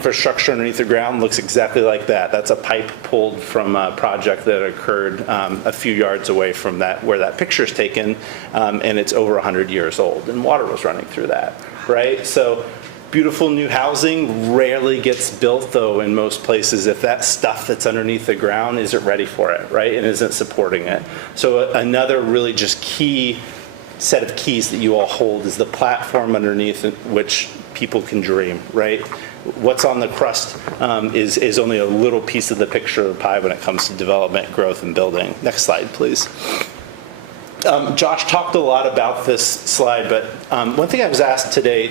infrastructure underneath the ground looks exactly like that. That's a pipe pulled from a project that occurred a few yards away from that, where that picture is taken, and it's over 100 years old, and water was running through that, right? So beautiful new housing rarely gets built, though, in most places if that stuff that's underneath the ground isn't ready for it, right, and isn't supporting it. So another really just key set of keys that you all hold is the platform underneath which people can dream, right? What's on the crust is only a little piece of the picture of the pie when it comes to development, growth, and building. Next slide, please. Josh talked a lot about this slide, but one thing I was asked today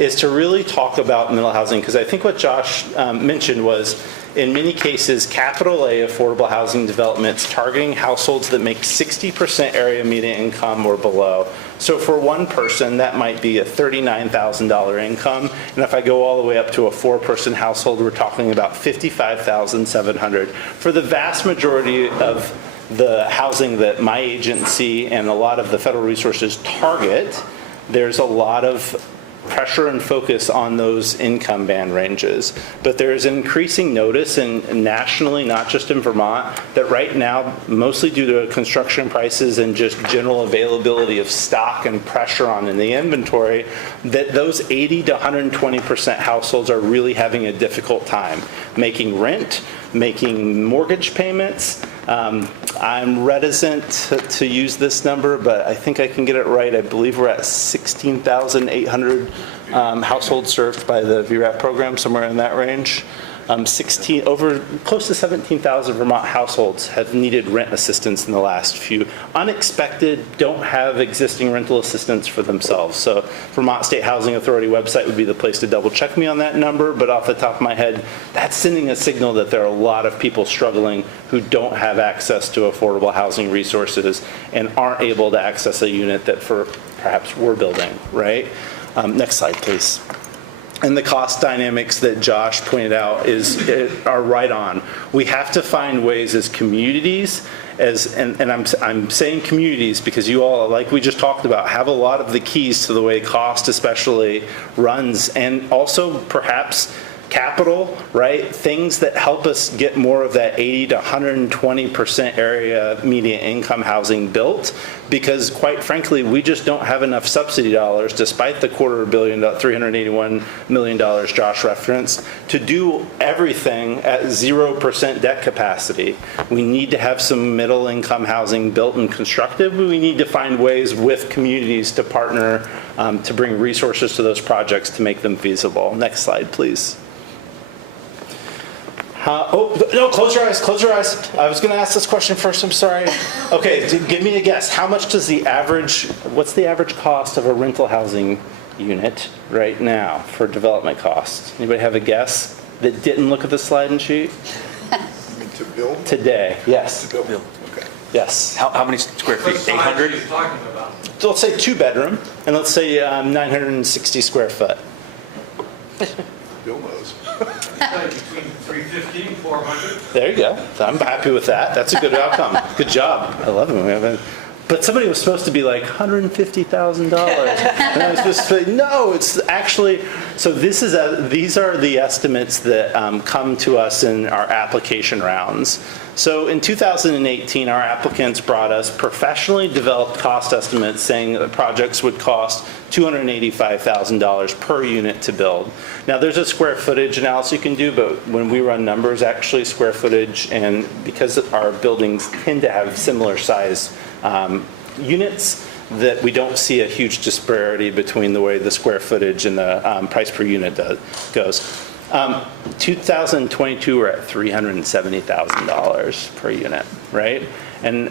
is to really talk about middle housing, because I think what Josh mentioned was, in many cases, capital A affordable housing developments targeting households that make 60% area median income or below. So for one person, that might be a $39,000 income. And if I go all the way up to a 4-person household, we're talking about $55,700. For the vast majority of the housing that my agency and a lot of the federal resources target, there's a lot of pressure and focus on those income band ranges. But there is an increasing notice, and nationally, not just in Vermont, that right now, mostly due to construction prices and just general availability of stock and pressure on in the inventory, that those 80 to 120% households are really having a difficult time making rent, making mortgage payments. I'm reticent to use this number, but I think I can get it right. I believe we're at 16,800 households served by the VRAP program, somewhere in that range. Over close to 17,000 Vermont households have needed rent assistance in the last few. Unexpected, don't have existing rental assistance for themselves. So Vermont State Housing Authority website would be the place to double check me on that number, but off the top of my head, that's sending a signal that there are a lot of people struggling who don't have access to affordable housing resources and aren't able to access a unit that perhaps we're building, right? Next slide, please. And the cost dynamics that Josh pointed out are right on. We have to find ways as communities, and I'm saying communities because you all, like we just talked about, have a lot of the keys to the way cost especially runs, and also perhaps capital, right? Things that help us get more of that 80 to 120% area median income housing built, because quite frankly, we just don't have enough subsidy dollars, despite the $250 million, $381 million Josh referenced, to do everything at 0% debt capacity. We need to have some middle income housing built and constructed, but we need to find ways with communities to partner to bring resources to those projects to make them feasible. Next slide, please. No, close your eyes, close your eyes. I was going to ask this question first, I'm sorry. Okay, give me a guess. How much does what's the average cost of a rental housing unit right now for development costs? Anybody have a guess that didn't look at the slide and sheet? To build? Today, yes. To build, okay. Yes. How many square feet? 800? So let's say 2-bedroom, and let's say 960 square foot. Bill knows. Between 350 and 400. There you go. I'm happy with that. That's a good outcome. Good job. I love it. But somebody was supposed to be like $150,000, and I was supposed to say no. It's actually so. These are the estimates that come to us in our application rounds. So in 2018, our applicants brought us professionally developed cost estimates saying that projects would cost $285,000 per unit to build. Now there's a square footage analysis you can do, but when we run numbers, actually square footage, and because our buildings tend to have similar size units, that we don't see a huge disparity between the way the square footage and the price per unit goes. 2022, we're at $370,000 per unit, right? And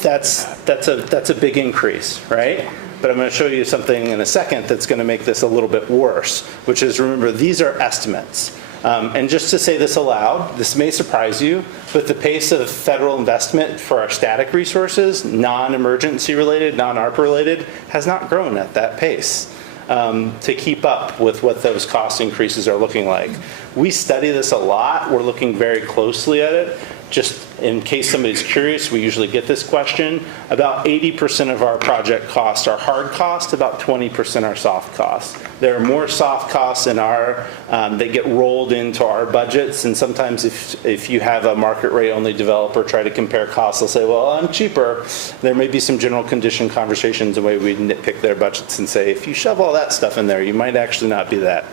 that's a big increase, right? But I'm going to show you something in a second that's going to make this a little bit worse, which is, remember, these are estimates. And just to say this aloud, this may surprise you, but the pace of federal investment for our static resources, non-emergency related, non-ARPA related, has not grown at that pace to keep up with what those cost increases are looking like. We study this a lot. We're looking very closely at it. Just In case somebody's curious, we usually get this question. About 80% of our project costs are hard costs, about 20% are soft costs. There are more soft costs in our, that get rolled into our budgets, and sometimes if you have a market rate only developer try to compare costs, they'll say, well, I'm cheaper. There may be some general condition conversations, the way we nitpick their budgets and say, if you shove all that stuff in there, you might actually not be that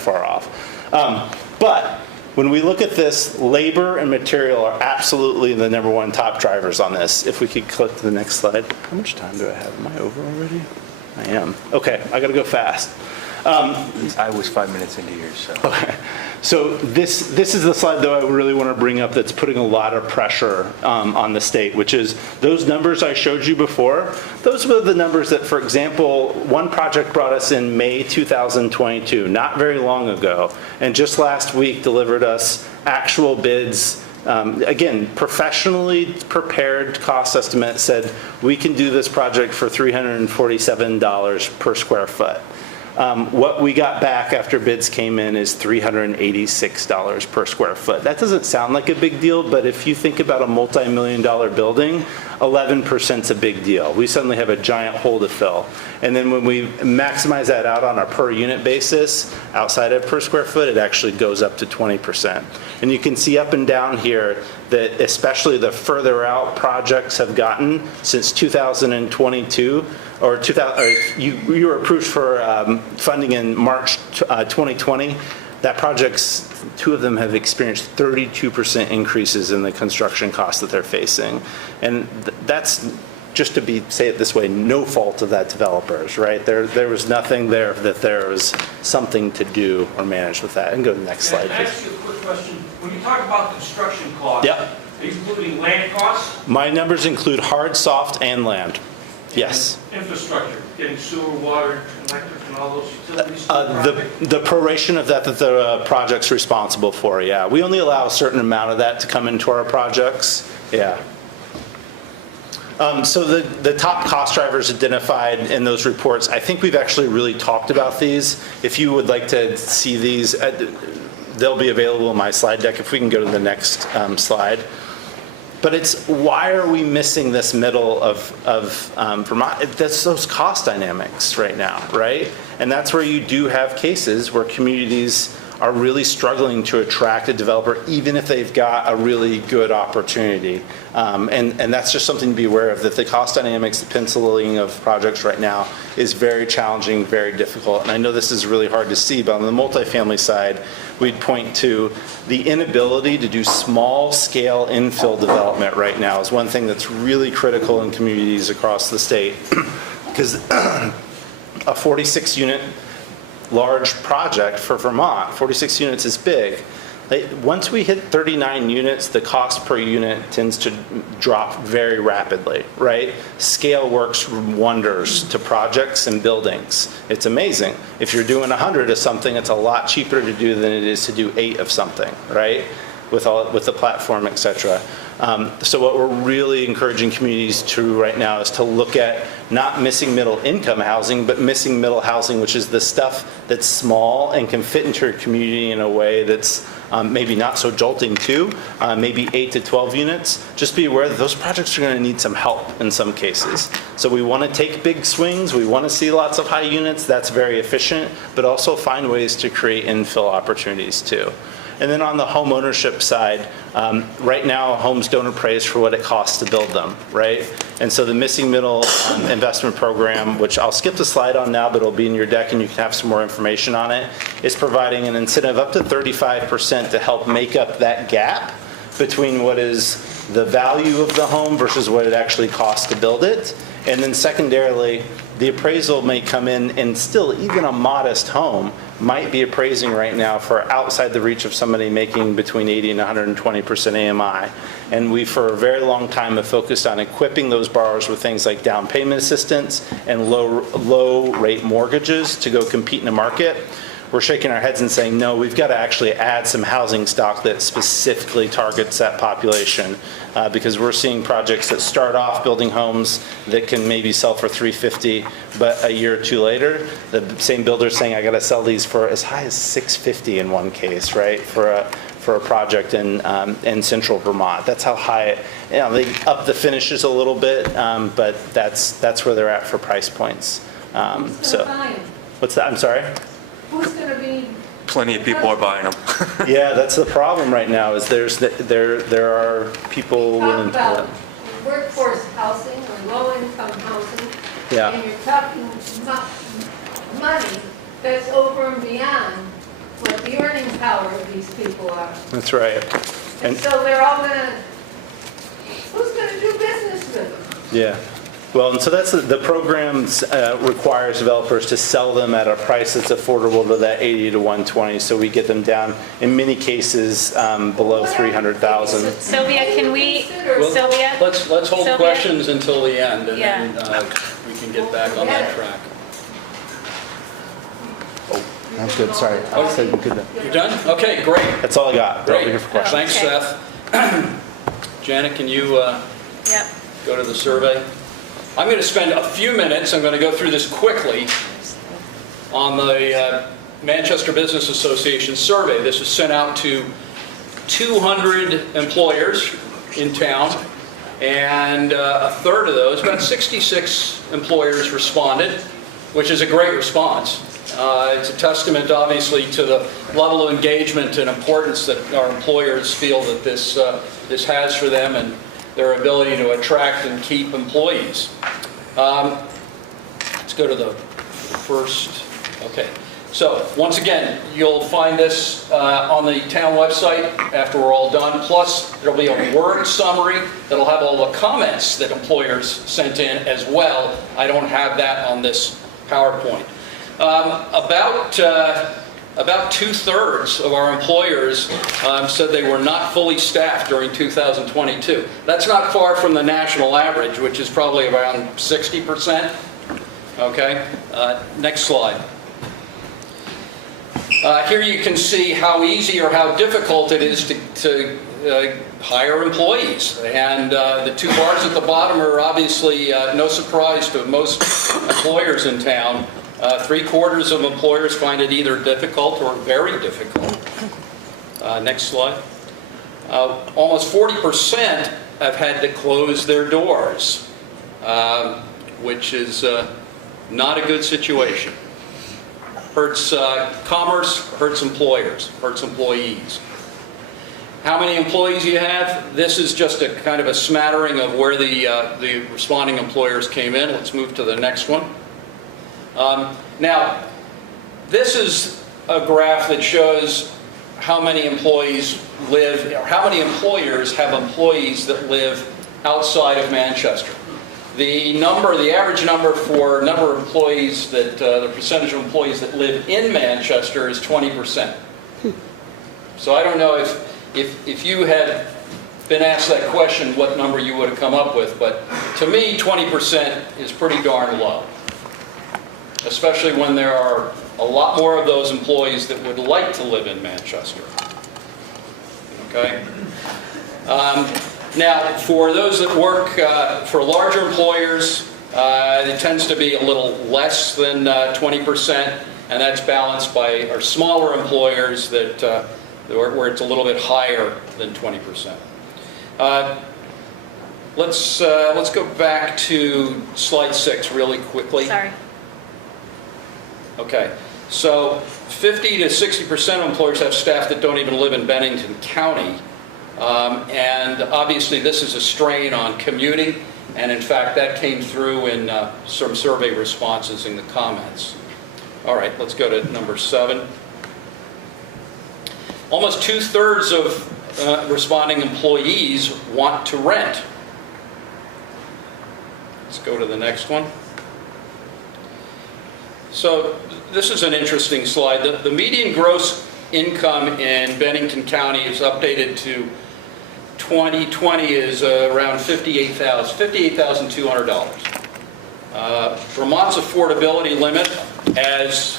far off. But when we look at this, labor and material are absolutely the number one top drivers on this. If we could click to the next slide. How much time do I have? Am I over already? I am. Okay, I gotta go fast. I was 5 minutes into yours, so. Okay. So this is the slide, though, I really want to bring up that's putting a lot of pressure on the state, which is those numbers I showed you before. Those were the numbers that, for example, one project brought us in May 2022, not very long ago, and just last week delivered us actual bids. Again, professionally prepared cost estimate said we can do this project for $347 per square foot. What we got back after bids came in is $386 per square foot. That doesn't sound like a big deal, but if you think about a multi-million-dollar building, 11% is a big deal. We suddenly have a giant hole to fill. And then when we maximize that out on a per unit basis, outside of per square foot, it actually goes up to 20%. And you can see up and down here that especially the further out projects have gotten since 2022, or you were approved for funding in March 2020. That projects, two of them have experienced 32% increases in the construction costs that they're facing. And that's, just to say it this way, no fault of that developers, right? There was nothing there that there was something to do or manage with that. And go to the next slide, Can I please. ask you a quick question? When you talk about construction costs, Yep. are you including land costs? My numbers include hard, soft, and land. Yes. And infrastructure, getting sewer, water, electric, and all those utilities to the project? The proration of that the project's responsible for, yeah. We only allow a certain amount of that to come into our projects, yeah. So the top cost drivers identified in those reports, I think we've actually really talked about these. If you would like to see these, they'll be available in my slide deck. If we can go to the next slide. But it's, why are we missing this middle of Vermont? That's those cost dynamics right now, right? And that's where you do have cases where communities are really struggling to attract a developer, even if they've got a really good opportunity. And that's just something to be aware of, that the cost dynamics, the penciling of projects right now is very challenging, very difficult. And I know this is really hard to see, but on the multifamily side, we'd point to the inability to do small-scale infill development right now is one thing that's really critical in communities across the state. Because a 46-unit large project for Vermont, 46 units is big. Once we hit 39 units, the cost per unit tends to drop very rapidly, right? Scale works wonders to projects and buildings. It's amazing. If you're doing 100 of something, it's a lot cheaper to do than it is to do 8 of something, right? With the platform, et cetera. So what we're really encouraging communities to right now is to look at not missing middle income housing, but missing middle housing, which is the stuff that's small and can fit into your community in a way that's maybe not so jolting too, maybe 8 to 12 units. Just be aware that those projects are going to need some help in some cases. So we want to take big swings. We want to see lots of high units. That's very efficient, but also find ways to create infill opportunities too. And then on the home ownership side, right now homes don't appraise for what it costs to build them, right? And so the Missing Middle Investment Program, which I'll skip the slide on now, but it'll be in your deck and you can have some more information on it, is providing an incentive up to 35% to help make up that gap between what is the value of the home versus what it actually costs to build it. And then secondarily, the appraisal may come in and still even a modest home might be appraising right now for outside the reach of somebody making between 80 and 120% AMI. And we, for a very long time, have focused on equipping those borrowers with things like down payment assistance and low rate mortgages to go compete in the market. We're shaking our heads and saying, no, we've got to actually add some housing stock that specifically targets that population, because we're seeing projects that start off building homes that can maybe sell for $350, but a year or two later, the same builder's saying, I got to sell these for as high as $650 in one case, right? For for a project in central Vermont. That's how high, they up the finishes a little bit, but that's where they're at for price points. Who's So, gonna buy 'em? what's that? I'm sorry? Who's gonna be? Plenty of people are buying them. Yeah, that's the problem right now, is there are people Talk willing to. about workforce housing or low-income housing. Yeah. And you're talking money that's over and beyond what the earning power of these people are. That's right. And And, so they're all gonna, who's gonna do business with them? yeah. Well, and so that's the program requires developers to sell them at a price that's affordable to that 80 to 120. So we get them down, in many cases, below 300,000. Sylvia, can we, Consider- Sylvia? Let's hold Sylvia? questions until the end, and Yeah. then we can get back on that track. That's good, sorry. I said we could. You're done? Okay, great. That's all I got. I'll be Great. here for questions. Thanks, Okay. Seth. Janet, can you Yep. go to the survey? I'm going to spend a few minutes, I'm going to go through this quickly, on the Manchester Business Association survey. This was sent out to 200 employers in town, and a third of those, about 66 employers responded, which is a great response. It's a testament, obviously, to the level of engagement and importance that our employers feel that this has for them and their ability to attract and keep employees. Let's go to the first. Okay. So once again, you'll find this on the town website after we're all done. Plus, there'll be a word summary that'll have all the comments that employers sent in as well. I don't have that on this PowerPoint. About 2/3 of our employers said they were not fully staffed during 2022. That's not far from the national average, which is probably around 60%. Okay, next slide. Here you can see how easy or how difficult it is to hire employees. And the two bars at the bottom are obviously no surprise to most employers in town. 3/4 of employers find it either difficult or very difficult. Next slide. Almost 40% have had to close their doors, which is not a good situation. Hurts commerce, hurts employers, hurts employees. How many employees you have? This is just a kind of a smattering of where the responding employers came in. Let's move to the next one. Now, this is a graph that shows how many employees live, or how many employers have employees that live outside of Manchester. The average number for number of employees that, the percentage of employees that live in Manchester is 20%. So I don't know if you had been asked that question, what number you would have come up with, but to me, 20% is pretty darn low. Especially when there are a lot more of those employees that would like to live in Manchester. Okay? Now, for those that work for larger employers, it tends to be a little less than 20%, and that's balanced by our smaller employers that where it's a little bit higher than 20%. Let's go back to slide 6 really quickly. Sorry. Okay, so 50 to 60% of employers have staff that don't even live in Bennington County. And obviously this is a strain on commuting, and in fact that came through in some survey responses in the comments. All right, let's go to number 7. Almost 2/3 of responding employees want to rent. Let's go to the next one. So this is an interesting slide. The median gross income in Bennington County is updated to 2020 is around $58,200. Vermont's affordability limit, as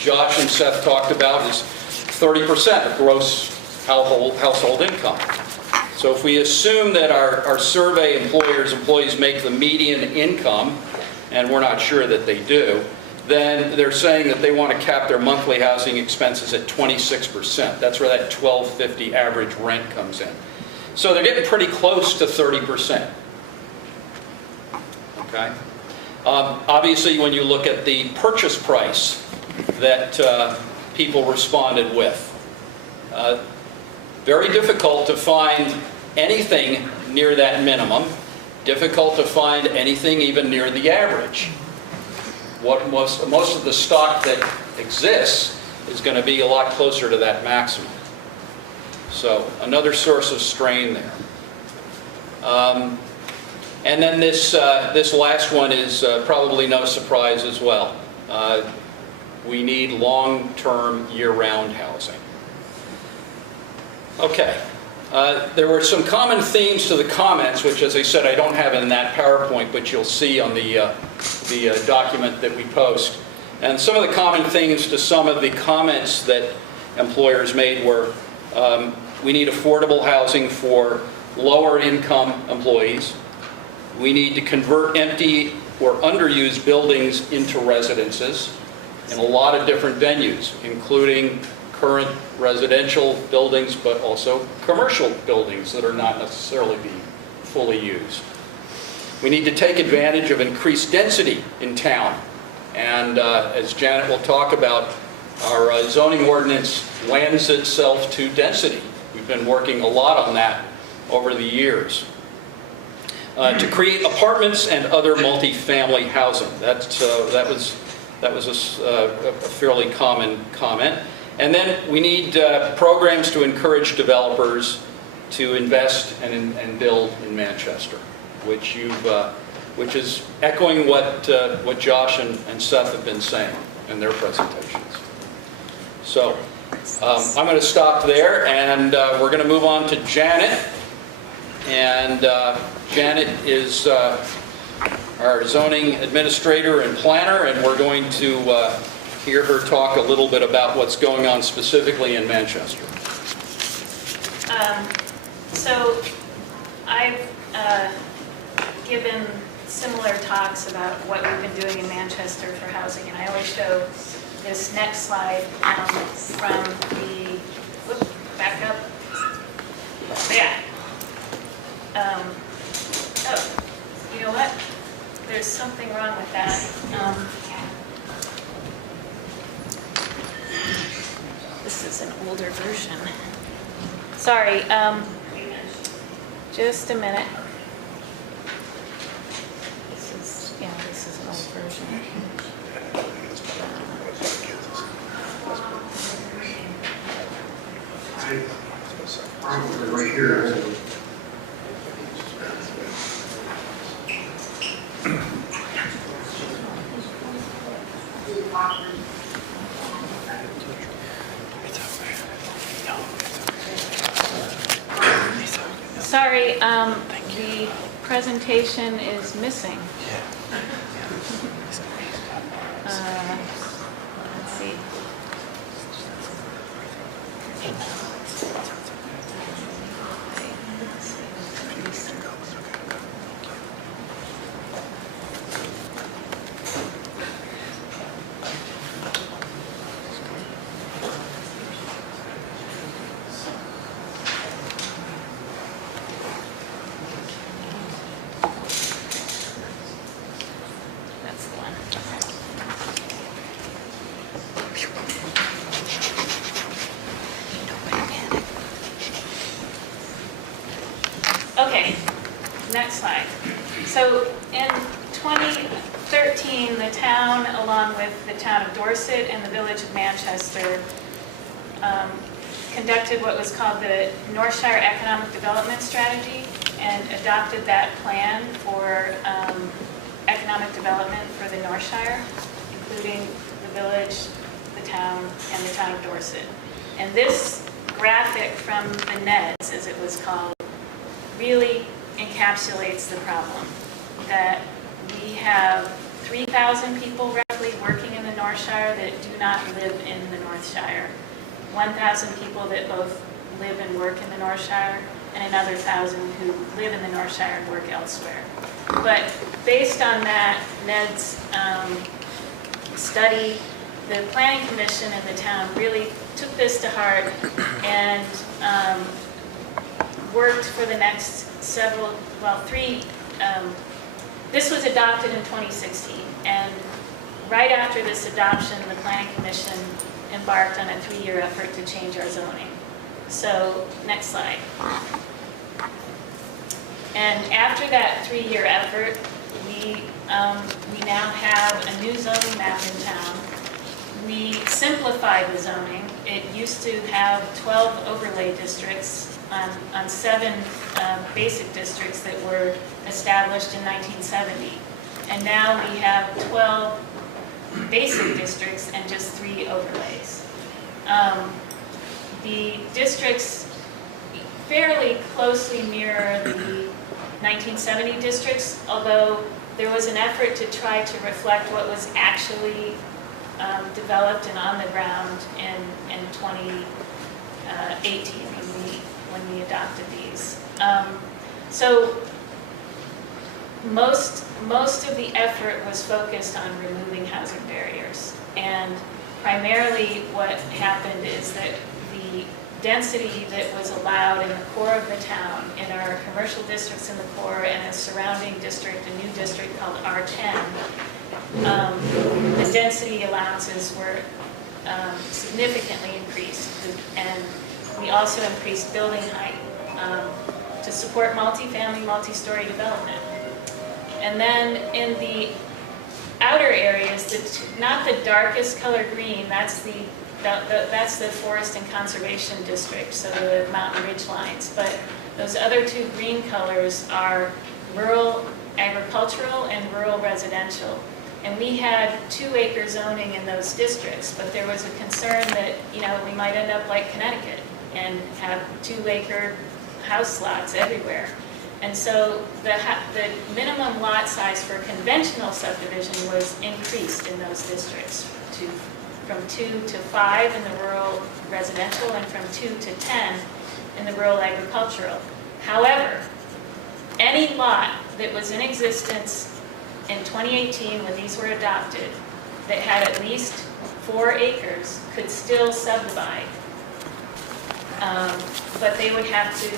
Josh and Seth talked about, is 30% of gross household income. So if we assume that our survey employees make the median income, and we're not sure that they do, then they're saying that they want to cap their monthly housing expenses at 26%. That's where that $1,250 average rent comes in. So they're getting pretty close to 30%. Okay? Obviously, when you look at the purchase price that people responded with, very difficult to find anything near that minimum, difficult to find anything even near the average. What most of the stock that exists is going to be a lot closer to that maximum. So another source of strain there. And then this last one is probably no surprise as well. We need long-term, year-round housing. Okay. There were some common themes to the comments, which, as I said, I don't have in that PowerPoint, but you'll see on the document that we post. And some of the common themes to some of the comments that employers made were, we need affordable housing for lower-income employees. We need to convert empty or underused buildings into residences in a lot of different venues, including current residential buildings, but also commercial buildings that are not necessarily being fully used. We need to take advantage of increased density in town. And as Janet will talk about, our zoning ordinance lends itself to density. We've been working a lot on that over the years. To create apartments and other multifamily housing. That was a fairly common comment. And then we need programs to encourage developers to invest and build in Manchester, which is echoing what Josh and Seth have been saying in their presentations. So I'm going to stop there, and we're going to move on to Janet. And Janet is our zoning administrator and planner, and we're going to hear her talk a little bit about what's going on specifically in Manchester. So I've given similar talks about what we've been doing in Manchester for housing, and I always show this next slide from the, whoop, back up. Yeah. Oh, you know what? There's something wrong with that. This is an older version. Sorry, just a minute. This is an old version. Right here. Sorry, the presentation is missing. Let's see. That's the one. Okay, next slide. So in 2013, the town, along with the town of Dorset and the village of Manchester, conducted what was called the Northshire Economic Development Strategy and adopted that plan for economic development for the Northshire, including the village, the town, and the town of Dorset. And this graphic from the NEDS, as it was called, really encapsulates the problem, that we have 3,000 people roughly working in the Northshire that do not live in the Northshire, 1,000 people that both live and work in the Northshire, and another 1,000 who live in the Northshire and work elsewhere. But based on that NEDS study. The Planning Commission and the town really took this to heart and worked for the next this was adopted in 2016, and right after this adoption, the Planning Commission embarked on a 3-year effort to change our zoning. So, next slide. And after that 3-year effort, we now have a new zoning map in town. We simplified the zoning. It used to have 12 overlay districts on 7 basic districts that were established in 1970. And now we have 12 basic districts and just 3 overlays. The districts fairly closely mirror the 1970 districts, although there was an effort to try to reflect what was actually developed and on the ground in 2018 when we adopted these. So most of the effort was focused on removing housing barriers, and primarily what happened is that the density that was allowed in the core of the town, in our commercial districts in the core and a surrounding district, a new district called R10, the density allowances were significantly increased, and we also increased building height to support multifamily, multi-story development. And then in the outer areas, not the darkest color green, that's the Forest and Conservation District, so the mountain ridge lines. But those other 2 green colors are rural agricultural and rural residential. And we had 2-acre zoning in those districts, but there was a concern that, we might end up like Connecticut and have 2-acre house lots everywhere. And so the minimum lot size for conventional subdivision was increased in those districts from 2 to 5 in the rural residential and from 2 to 10 in the rural agricultural. However, any lot that was in existence in 2018 when these were adopted that had at least 4 acres could still subdivide, but they would have to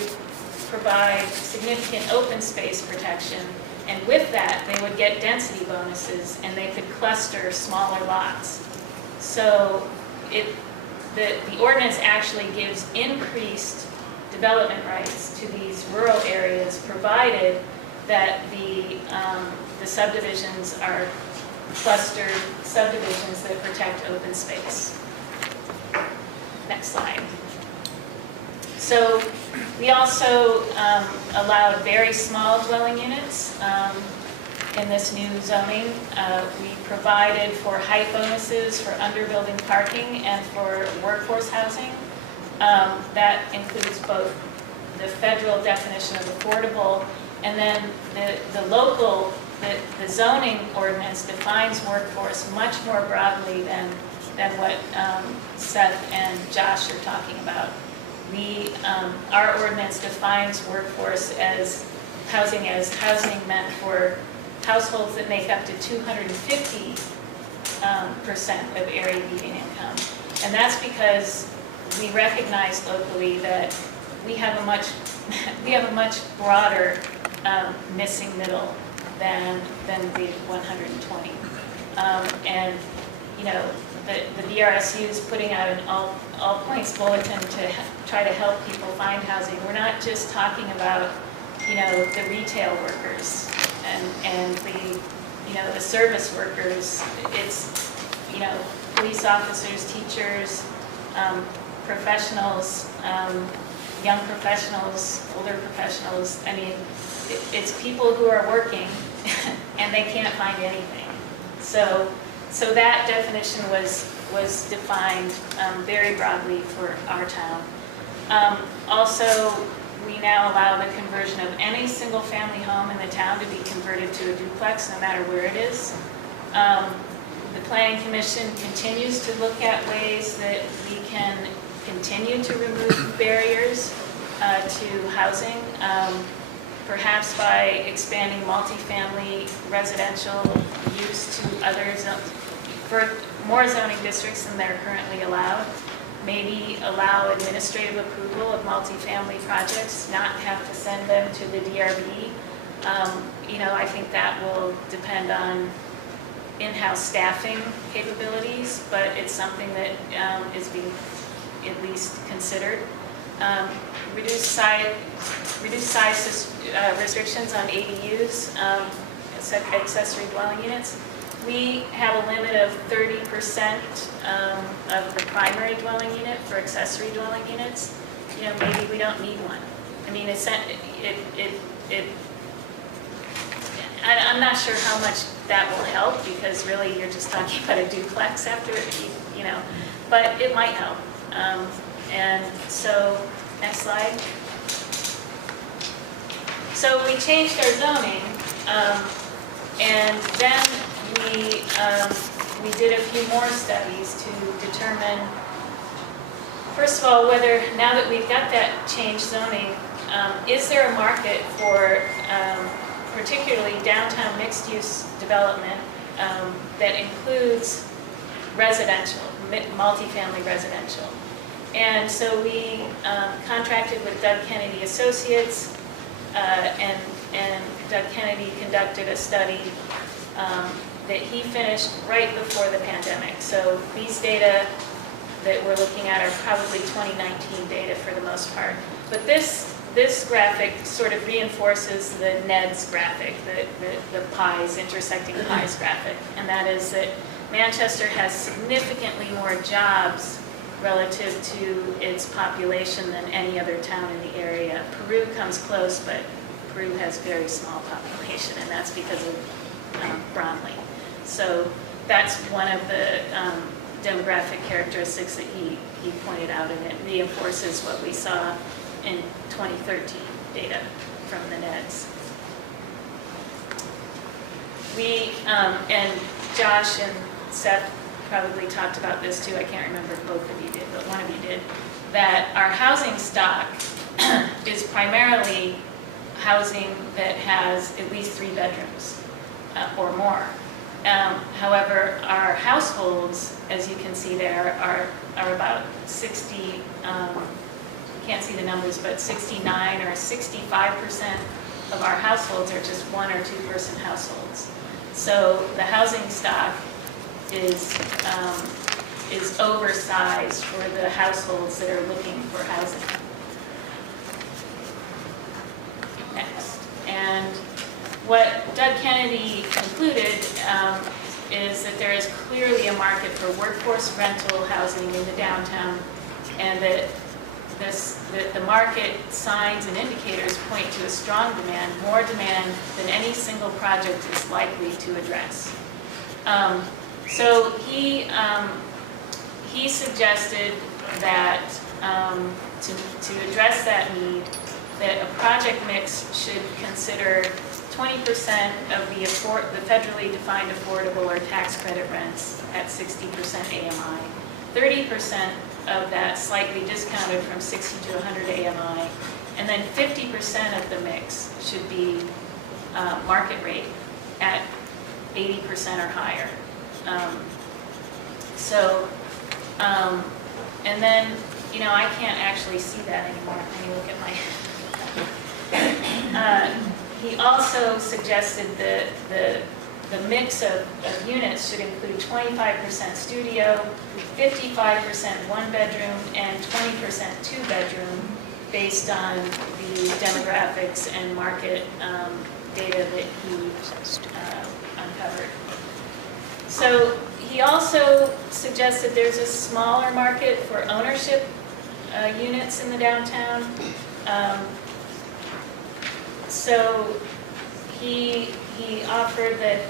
provide significant open space protection, and with that they would get density bonuses and they could cluster smaller lots. So the ordinance actually gives increased development rights to these rural areas, provided that the subdivisions are clustered subdivisions that protect open space. Next slide. So we also allowed very small dwelling units in this new zoning. We provided for height bonuses for underbuilding parking and for workforce housing. That includes both the federal definition of affordable, and then the zoning ordinance defines workforce much more broadly than what Seth and Josh are talking about. Our ordinance defines workforce as housing meant for households that make up to 250% of area median income. And that's because we recognize locally that we have a much broader missing middle than the 120. And the BRSU is putting out an all points bulletin to try to help people find housing. We're not just talking about the retail workers and the service workers. It's police officers, teachers, professionals, young professionals, older professionals. I mean, it's people who are working and they can't find anything. So that definition was defined very broadly for our town. Also, we now allow the conversion of any single-family home in the town to be converted to a duplex, no matter where it is. The Planning Commission continues to look at ways that we can continue to remove barriers to housing, perhaps by expanding multifamily residential use to for more zoning districts than they're currently allowed. Maybe allow administrative approval of multifamily projects, not have to send them to the DRB. I think that will depend on in-house staffing capabilities, but it's something that is being at least considered. Reduce size restrictions on ADUs, accessory dwelling units. We have a limit of 30% of the primary dwelling unit for accessory dwelling units. Maybe we don't need one. I mean, I'm not sure how much that will help, because really you're just talking about a duplex after, but it might help. And so, next slide. So we changed our zoning, and then we did a few more studies to determine, first of all, whether, now that we've got that changed zoning, is there a market for particularly downtown mixed-use development that includes residential, multifamily residential. And so we contracted with Doug Kennedy Associates, and Doug Kennedy conducted a study that he finished right before the pandemic. So these data that we're looking at are probably 2019 data for the most part. But this graphic sort of reinforces the NEDS graphic, the pies, intersecting pies graphic. And that is that Manchester has significantly more jobs relative to its population than any other town in the area. Peru comes close, but Peru has very small population, and that's because of Bromley. So that's one of the demographic characteristics that he pointed out, and it reinforces what we saw in 2013 data from the NEDS. We, and Josh and Seth probably talked about this too, I can't remember if both of you did, but one of you did, that our housing stock is primarily housing that has at least 3 bedrooms or more. However, our households, as you can see there, are about 60, you can't see the numbers, but 69 or 65% of our households are just 1 or 2 person households. So the housing stock is oversized for the households that are looking for housing. Next. And what Doug Kennedy concluded is that there is clearly a market for workforce rental housing in the downtown, and that the market signs and indicators point to a strong demand, more demand than any single project is likely to address. So he suggested that to address that need, that a project mix should consider 20% of the federally defined affordable or tax credit rents at 60% AMI, 30% of that slightly discounted from 60 to 100 AMI, and then 50% of the mix should be market rate at 80% or higher. And then, I can't actually see that anymore. Let me look at my, he also suggested the mix of units should include 25% studio, 55% 1-bedroom, and 20% 2-bedroom, based on the demographics and market data that he uncovered. So he also suggested there's a smaller market for ownership units in the downtown. So he offered that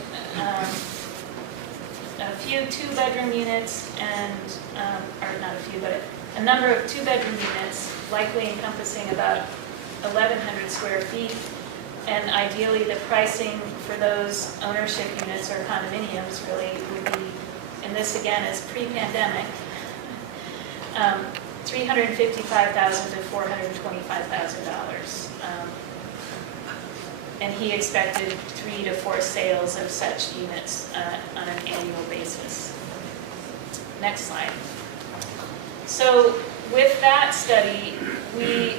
a few 2-bedroom units or not a few, but a number of 2-bedroom units, likely encompassing about 1,100 square feet. And ideally, the pricing for those ownership units or condominiums really would be, and this again is pre-pandemic, $355,000 to $425,000. And he expected 3 to 4 sales of such units on an annual basis. Next slide. So with that study, we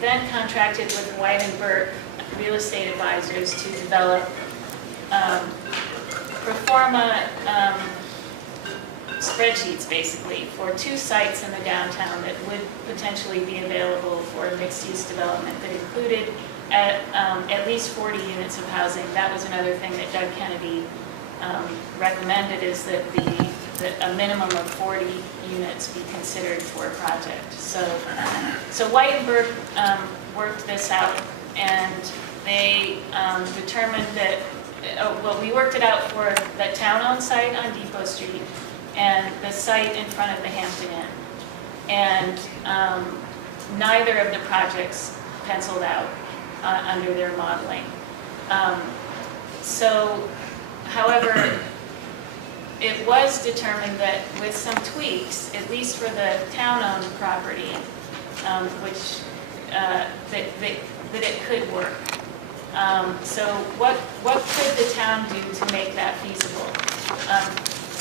then contracted with White and Burke Real Estate Advisors to develop pro forma spreadsheets, basically, for 2 sites in the downtown that would potentially be available for mixed-use development that included at least 40 units of housing. That was another thing that Doug Kennedy recommended, is that a minimum of 40 units be considered for a project. So White and Burke worked this out, and they determined that, well, we worked it out for the town-owned site on Depot Street and the site in front of the Hampton Inn. And neither of the projects penciled out under their modeling. However, it was determined that with some tweaks, at least for the town-owned property, that it could work. So what could the town do to make that feasible?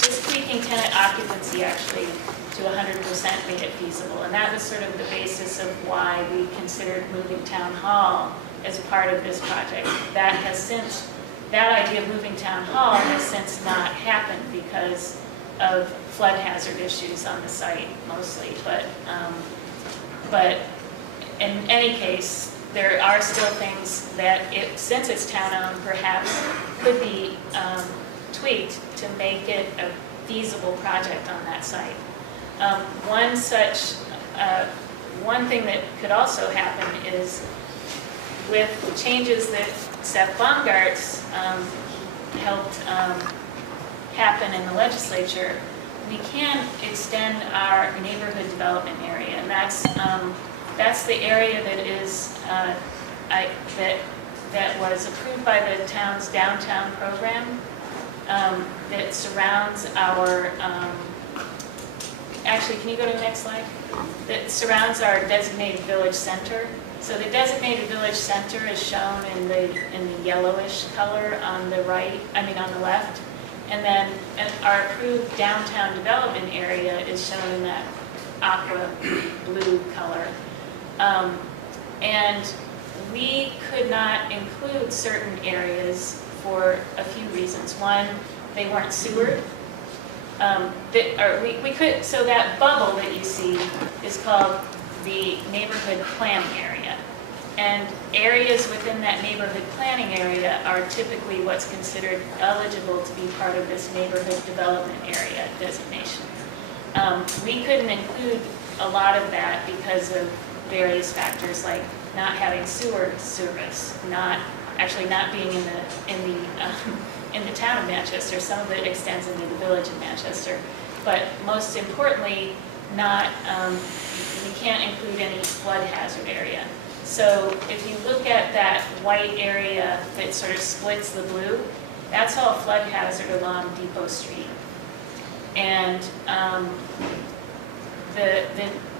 Just tweaking tenant occupancy actually to 100% made it feasible, and that was sort of the basis of why we considered moving Town Hall as part of this project. That idea of moving Town Hall has since not happened because of flood hazard issues on the site mostly, but in any case, there are still things that, since it's town-owned, perhaps could be tweaked to make it a feasible project on that site. One thing that could also happen is with changes that Seth Baumgart's helped happen in the legislature, we can extend our neighborhood development area, and that's the area that is that was approved by the town's downtown program that surrounds our. Actually, can you go to the next slide? That surrounds our designated village center. So the designated village center is shown in the yellowish color on the right, on the left. And then our approved downtown development area is shown in that aqua blue color. And we could not include certain areas for a few reasons. One, they weren't sewered. We could, so that bubble that you see is called the neighborhood planning area. And areas within that neighborhood planning area are typically what's considered eligible to be part of this neighborhood development area designation. We couldn't include a lot of that because of various factors like not having sewer service, not being in the town of Manchester. Some of it extends into the village of Manchester, but most importantly, we can't include any flood hazard area. So if you look at that white area that sort of splits the blue, that's all flood hazard along Depot Street. And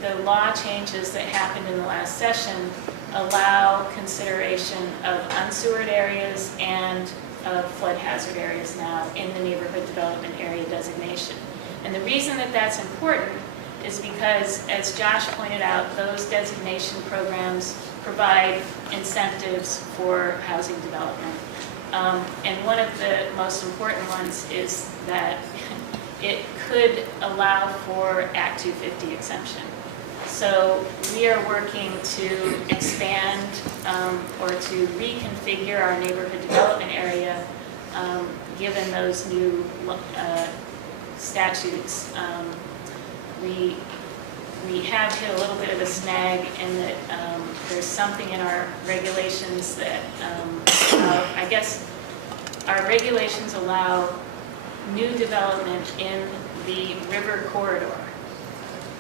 the law changes that happened in the last session allow consideration of unsewered areas and of flood hazard areas now in the neighborhood development area designation. And the reason that that's important is because, as Josh pointed out, those designation programs provide incentives for housing development. And one of the most important ones is that it could allow for Act 250 exemption. So we are working to expand or to reconfigure our neighborhood development area given those new statutes. We have hit a little bit of a snag in that there's something in our regulations that, I guess, our regulations allow new development in the river corridor.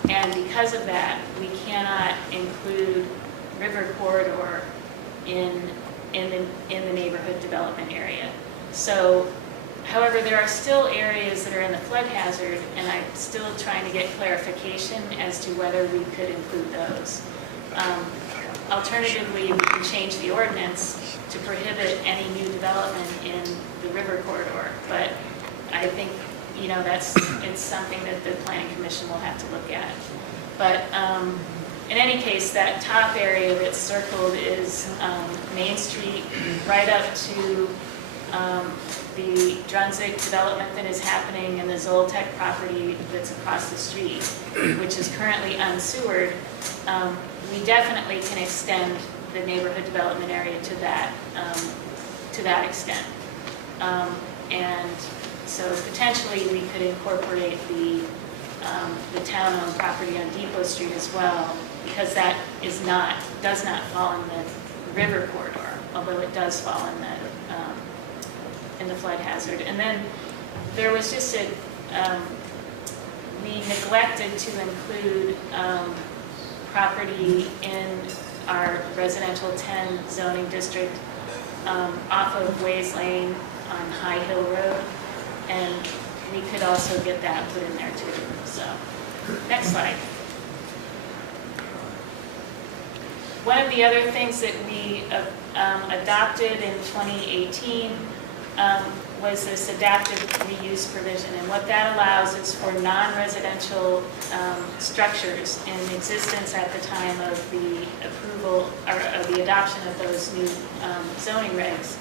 And because of that, we cannot include river corridor in the neighborhood development area. So, however, there are still areas that are in the flood hazard, and I'm still trying to get clarification as to whether we could include those. Alternatively, we can change the ordinance to prohibit any new development in the river corridor. But I think, you know, it's something that the planning commission will have to look at. But in any case, that top area that's circled is Main Street, right up to the Drunzig development that is happening and the Zoltec property that's across the street, which is currently unsewered. We definitely can extend the neighborhood development area to that extent. And so potentially we could incorporate the town-owned property on Depot Street as well, because that does not fall in the river corridor, although it does fall in the flood hazard. And then there was just we neglected to include property in our residential 10 zoning district off of Ways Lane on High Hill Road, and we could also get that put in there too. So, next slide. One of the other things that we adopted in 2018 was this adaptive reuse provision, and what that allows is for non-residential structures in existence at the time of the approval or of the adoption of those new zoning regs,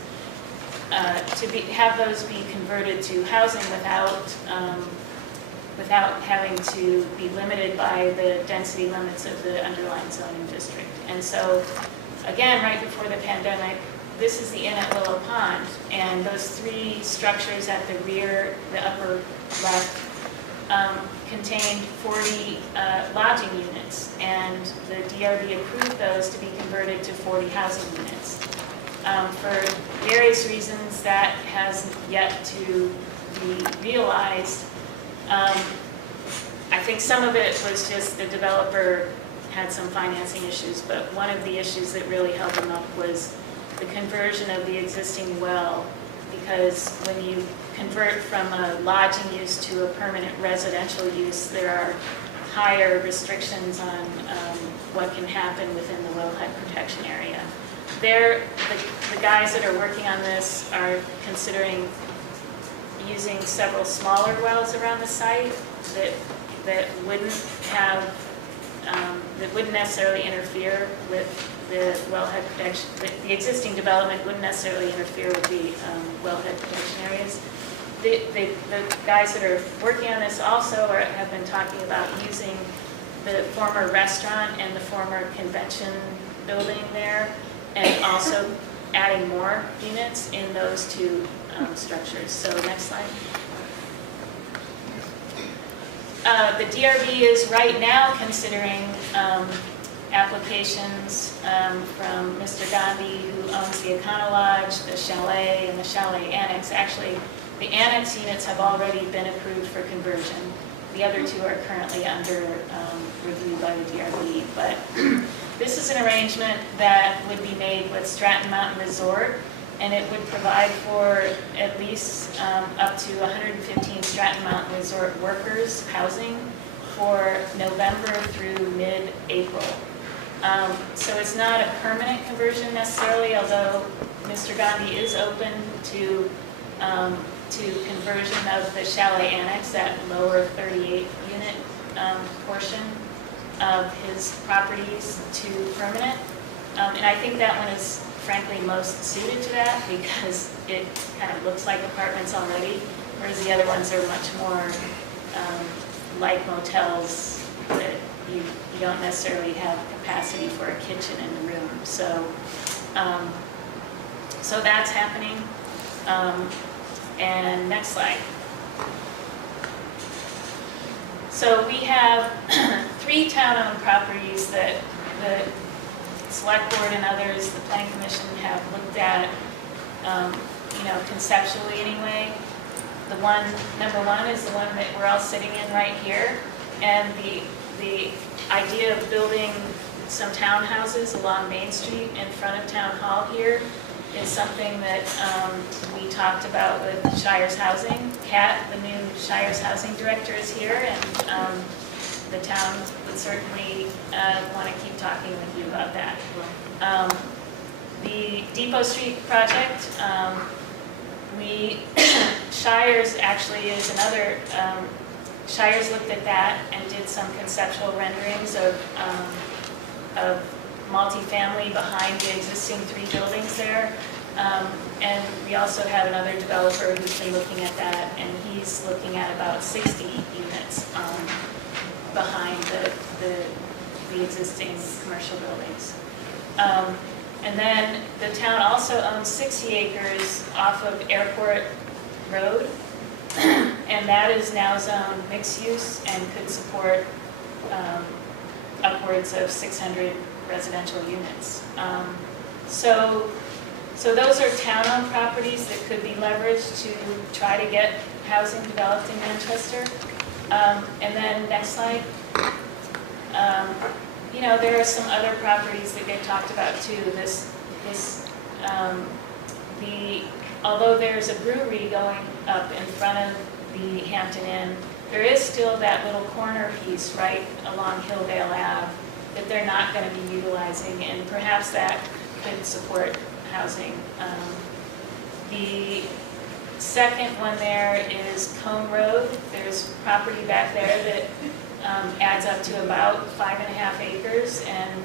have those be converted to housing without having to be limited by the density limits of the underlying zoning district. And so, again, right before the pandemic, this is the inn at Willow Pond, and those three structures at the rear, the upper left, contained 40 lodging units, and the DRB approved those to be converted to 40 housing units. For various reasons, that has yet to be realized. I think some of it was just the developer had some financing issues, but one of the issues that really held them up was the conversion of the existing well, because when you convert from a lodging use to a permanent residential use, there are higher restrictions on what can happen within the wellhead protection area. The guys that are working on this are considering using several smaller wells around the site that wouldn't have that wouldn't necessarily interfere with the wellhead protection. The existing development wouldn't necessarily interfere with the wellhead protection areas. The guys that are working on this also have been talking about using the former restaurant and the former convention building there, and also adding more units in those two structures. So next slide. The DRB is right now considering applications from Mr. Gandhi, who owns the Econo Lodge, the Chalet, and the Chalet Annex. Actually, the Annex units have already been approved for conversion. The other two are currently under review by the DRB. But this is an arrangement that would be made with Stratton Mountain Resort, and it would provide for at least up to 115 Stratton Mountain Resort workers housing for November through mid-April. So it's not a permanent conversion necessarily, although Mr. Gandhi is open to conversion of the Chalet Annex, that lower 38-unit portion of his properties to permanent. And I think that one is frankly most suited to that because it kind of looks like apartments already, whereas the other ones are much more like motels that you don't necessarily have capacity for a kitchen in the room. So, so that's happening. And next slide. So we have 3 town-owned properties that the Select Board and others, the Planning Commission, have looked at, conceptually anyway. Number one is the one that we're all sitting in right here, and the idea of building some townhouses along Main Street in front of Town Hall here is something that we talked about with Shires Housing. Kat, the new Shires Housing Director, is here, and the town would certainly want to keep talking with you about that. The Depot Street project, we, Shires actually is another, Shires looked at that and did some conceptual renderings of multifamily behind the existing 3 buildings there. And we also have another developer who's been looking at that, and he's looking at about 60 units behind the existing commercial buildings. And then the town also owns 60 acres off of Airport Road, and that is now zoned mixed use and could support upwards of 600 residential units. So those are town-owned properties that could be leveraged to try to get housing developed in Manchester. And then next slide. You know, there are some other properties that get talked about too. Although there's a brewery going up in front of the Hampton Inn, there is still that little corner piece right along Hilldale Ave that they're not going to be utilizing, and perhaps that could support housing. The second one there is Cone Road. There's property back there that adds up to about 5.5 acres, and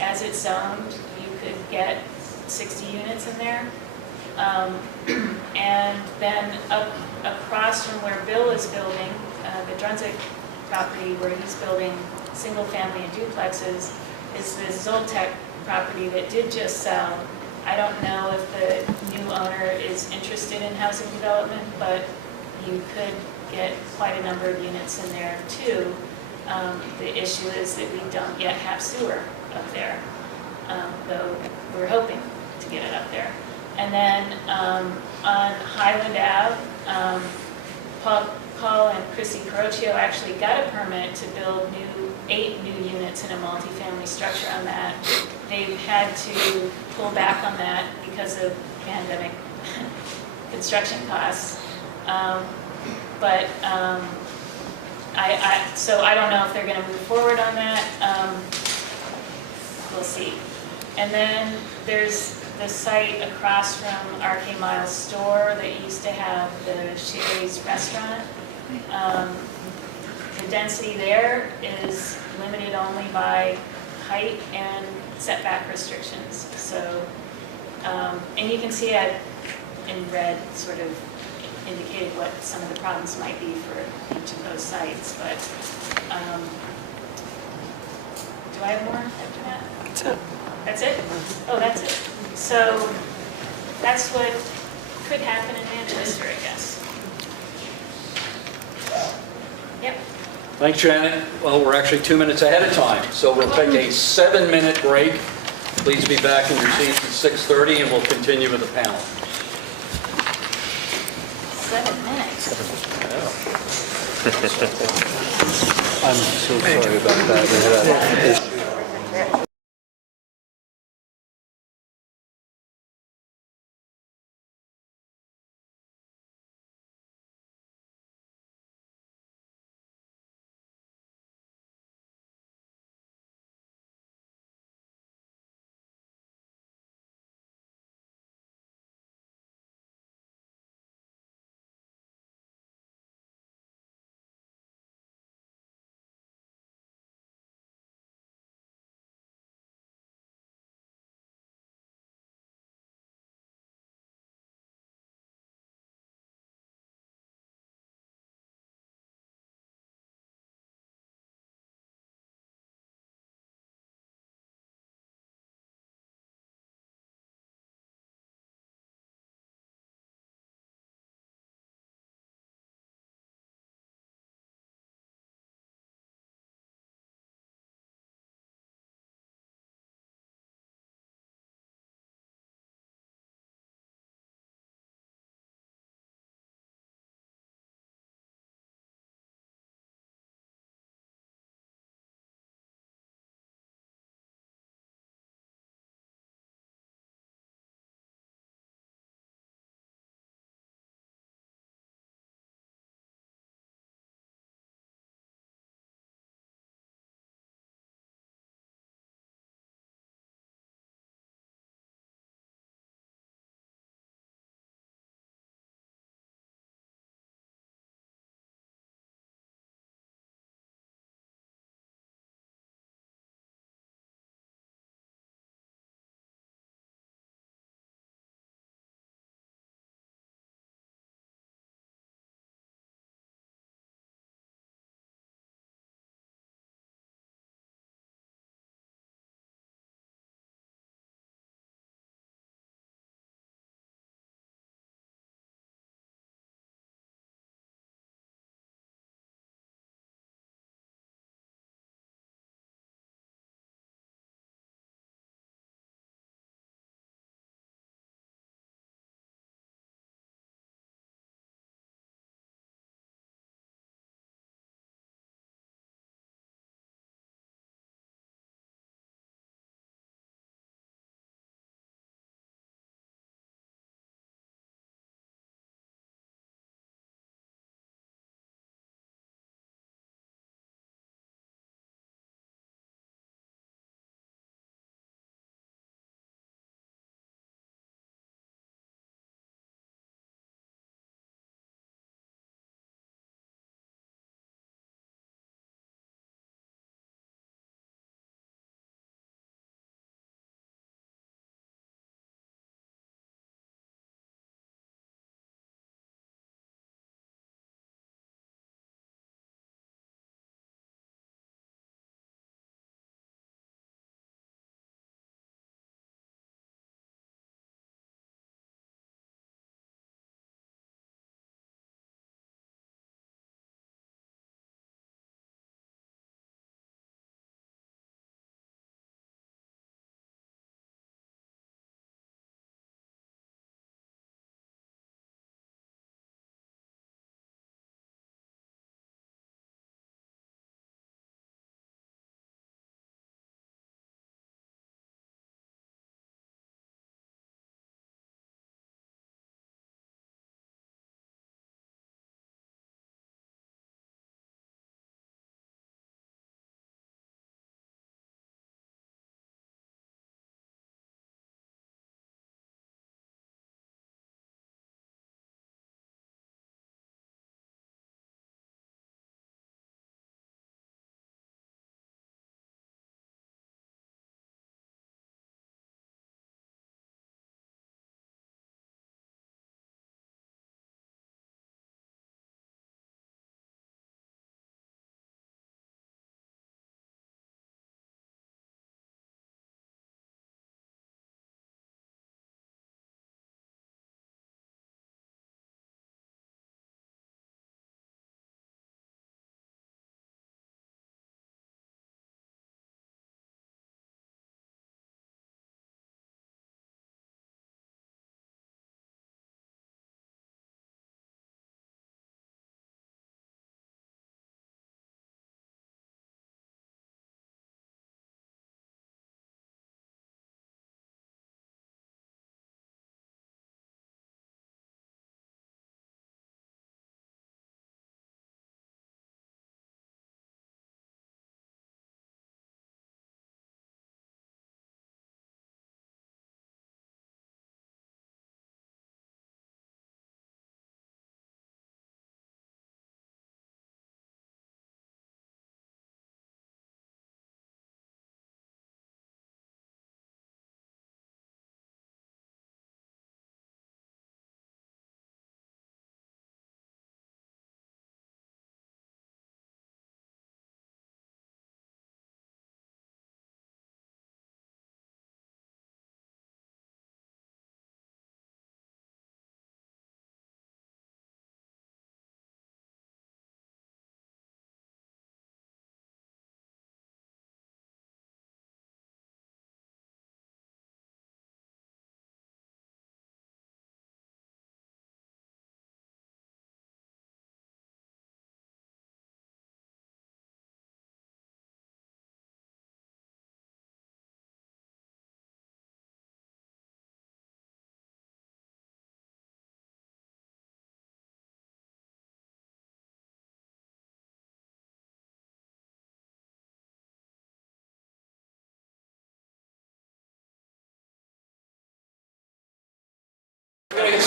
as it's zoned, you could get 60 units in there. And then up across from where Bill is building, the Drunzig property where he's building single-family and duplexes, is the Zoltec property that did just sell. I don't know if the new owner is interested in housing development, but you could get quite a number of units in there too. The issue is that we don't yet have sewer up there, though we're hoping to get it up there. And then on Highland Ave, Paul and Chrissy Carocchio actually got a permit to build 8 new units in a multifamily structure on that. They've had to pull back on that because of pandemic construction costs. So I don't know if they're going to move forward on that. We'll see. And then there's the site across from RK Miles store that used to have the Sherry's restaurant. The density there is limited only by height and setback restrictions. So, and you can see it in red, sort of indicated what some of the problems might be for each of those sites. But do I have more after that? That's it. That's it? Oh, that's it. So that's what could happen in Manchester, I guess. Yep. Thanks, Janet. Well, we're actually 2 minutes ahead of time, so we'll take a 7-minute break. Please be back in your seats at 6:30, and we'll continue with the panel. 7 minutes. I'm so sorry about that. We had a issue.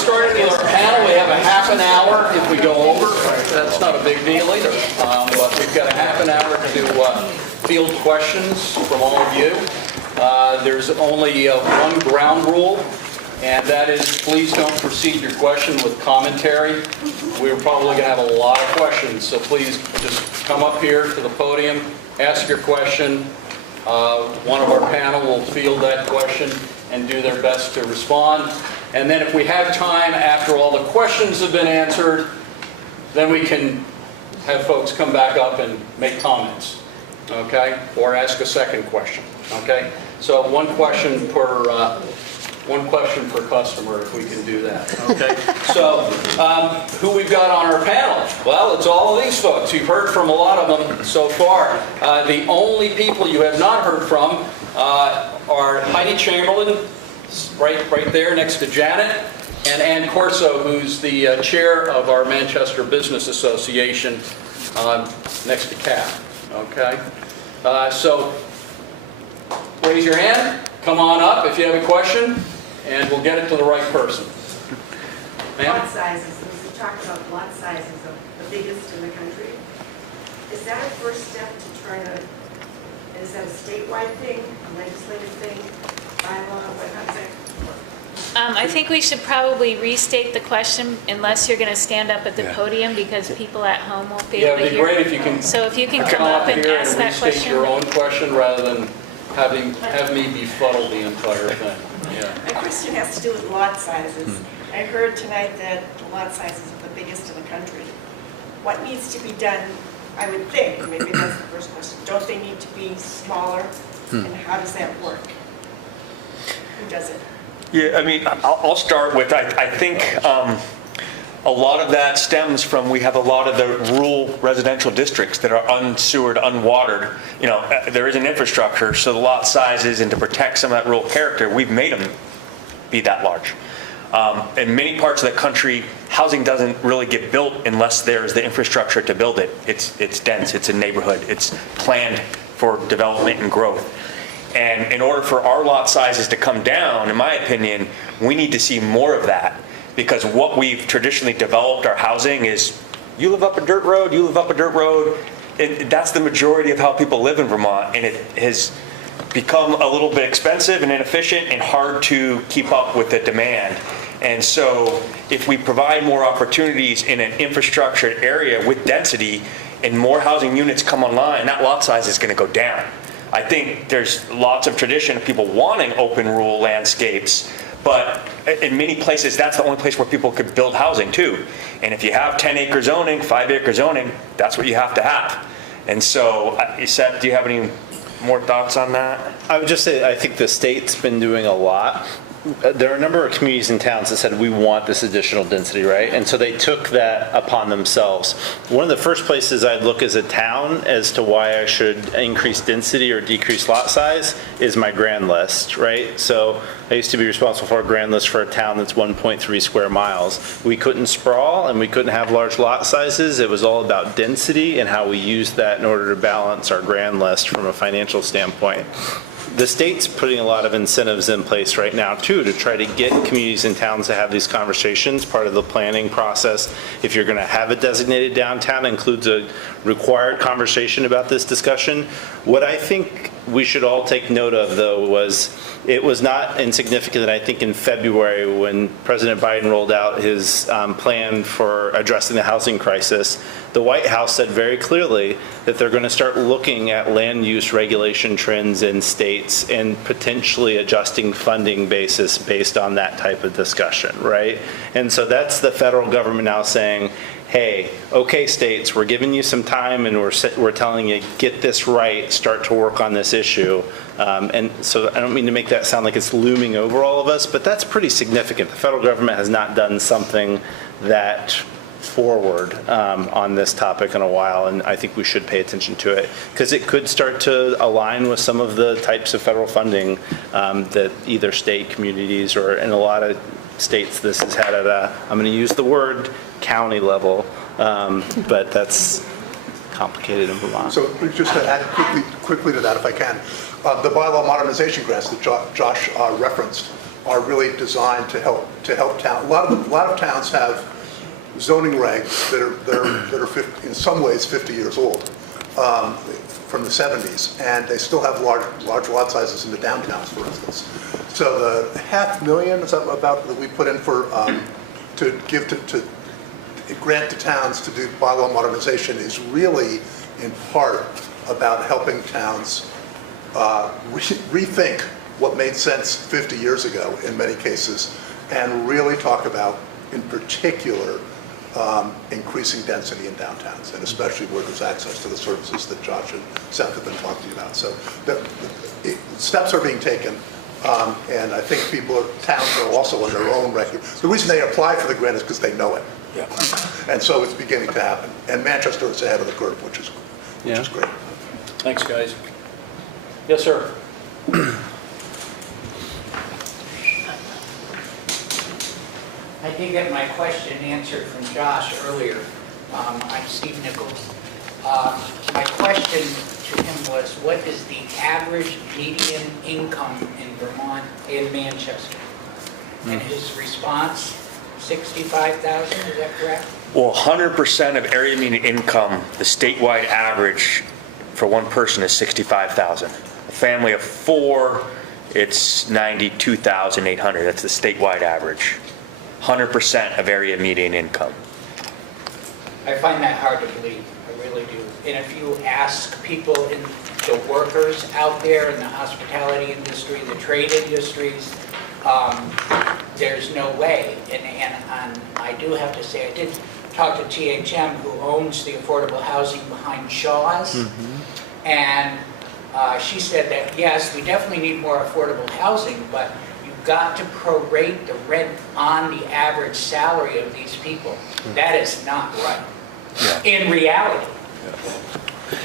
started with our panel. We have a half an hour if we go over. That's not a big deal either. But we've got a half an hour to field questions from all of you. There's only one ground rule, and that is please don't proceed your question with commentary. We're probably going to have a lot of questions, so please just come up here to the podium, ask your question. One of our panel will field that question and do their best to respond. And then if we have time after all the questions have been answered, then we can have folks come back up and make comments, okay? Or ask a second question, okay? So one question per customer if we can do that, okay? So who we've got on our panel? Well, it's all of these folks. You've heard from a lot of them so far. The only people you have not heard from are Heidi Chamberlain, right there next to Janet, and Ann Corso, who's the chair of our Manchester Business Association, next to Kat, okay? So raise your hand, come on up if you have a question, and we'll get it to the right person. Ma'am? Lot sizes, we talked about lot sizes of the biggest in the country. Is that a first step to try to, is that a statewide thing, a legislative thing, bylaw, how does that work? I think we should probably restate the question unless you're going to stand up at the podium because people at home won't be Yeah, able to it'd be hear. great if you can So if you can come come up and here ask that restate question. your own question rather than have me befuddle the entire thing. Yeah. My question has to do with lot sizes. I heard tonight that the lot sizes are the biggest in the country. What needs to be done, I would think, maybe that's the first question, don't they need to be smaller? And how does that work? Who does it? Yeah, I mean, I'll start with, I think a lot of that stems from, we have a lot of the rural residential districts that are unsewered, unwatered. You know, there is an infrastructure, so the lot sizes, and to protect some of that rural character, we've made them be that large. In many parts of the country, housing doesn't really get built unless there's the infrastructure to build it. It's dense, it's a neighborhood, it's planned for development and growth. And in order for our lot sizes to come down, in my opinion, we need to see more of that. Because what we've traditionally developed our housing is, you live up a dirt road, you live up a dirt road. That's the majority of how people live in Vermont. And it has become a little bit expensive and inefficient and hard to keep up with the demand. And so if we provide more opportunities in an infrastructured area with density and more housing units come online, that lot size is going to go down. I think there's lots of tradition of people wanting open rural landscapes, but in many places, that's the only place where people could build housing too. And if you have 10-acre zoning, 5-acre zoning, that's what you have to have. And so, Seth, do you have any more thoughts on that? I would just say, I think the state's been doing a lot. There are a number of communities and towns that said, we want this additional density, right? And so they took that upon themselves. One of the first places I'd look as a town as to why I should increase density or decrease lot size is my grand list, right? So I used to be responsible for a grand list for a town that's 1.3 square miles. We couldn't sprawl and we couldn't have large lot sizes. It was all about density and how we used that in order to balance our grand list from a financial standpoint. The state's putting a lot of incentives in place right now, too, to try to get communities and towns to have these conversations. Part of the planning process, if you're going to have a designated downtown, includes a required conversation about this discussion. What I think we should all take note of, though, was it was not insignificant that I think in February when President Biden rolled out his plan for addressing the housing crisis, the White House said very clearly that they're going to start looking at land use regulation trends in states and potentially adjusting funding basis based on that type of discussion, right? And so that's the federal government now saying, hey, okay, states, we're giving you some time and we're telling you, get this right, start to work on this issue. And so I don't mean to make that sound like it's looming over all of us, but that's pretty significant. The federal government has not done something that forward on this topic in a while, and I think we should pay attention to it because it could start to align with some of the types of federal funding that either state communities or in a lot of states this has had at a, I'm going to use the word county level, but that's complicated in Vermont. So just to add quickly to that, if I can, the bylaw modernization grants that Josh referenced, are really designed to help town. A lot of towns have zoning regs that are in some ways 50 years old, from the 70s, and they still have large lot sizes in the downtowns, for instance. So the $500,000 is about that we put in for to give to grant to towns to do bylaw modernization is really in part about helping towns rethink what made sense 50 years ago in many cases, and really talk about, in particular, increasing density in downtowns, and especially where there's access to the services that Josh and Seth have been talking about. So steps are being taken, and I think towns are also on their own record. The reason they apply for the grant is because they know it. Yeah. And so it's beginning to happen. And Manchester is ahead of the curve, which is great. Thanks, guys. Yes, sir. I did get my question answered from Josh earlier. I'm Steve Nichols. My question to him was, what is the average median income in Vermont, in Manchester? And his response, 65,000, is that correct? Well, 100% of area median income, the statewide average for one person is 65,000. A family of 4, it's 92,800. That's the statewide average. 100% of area median income. I find that hard to believe, I really do. And if you ask people, the workers out there in the hospitality industry, the trade industries, there's no way. And I do have to say, I did talk to THM, who owns the affordable housing behind Shaw's, and she said that, yes, we definitely need more affordable housing, but you've got to prorate the rent on the average salary of these people. That is not right. Yeah. In reality,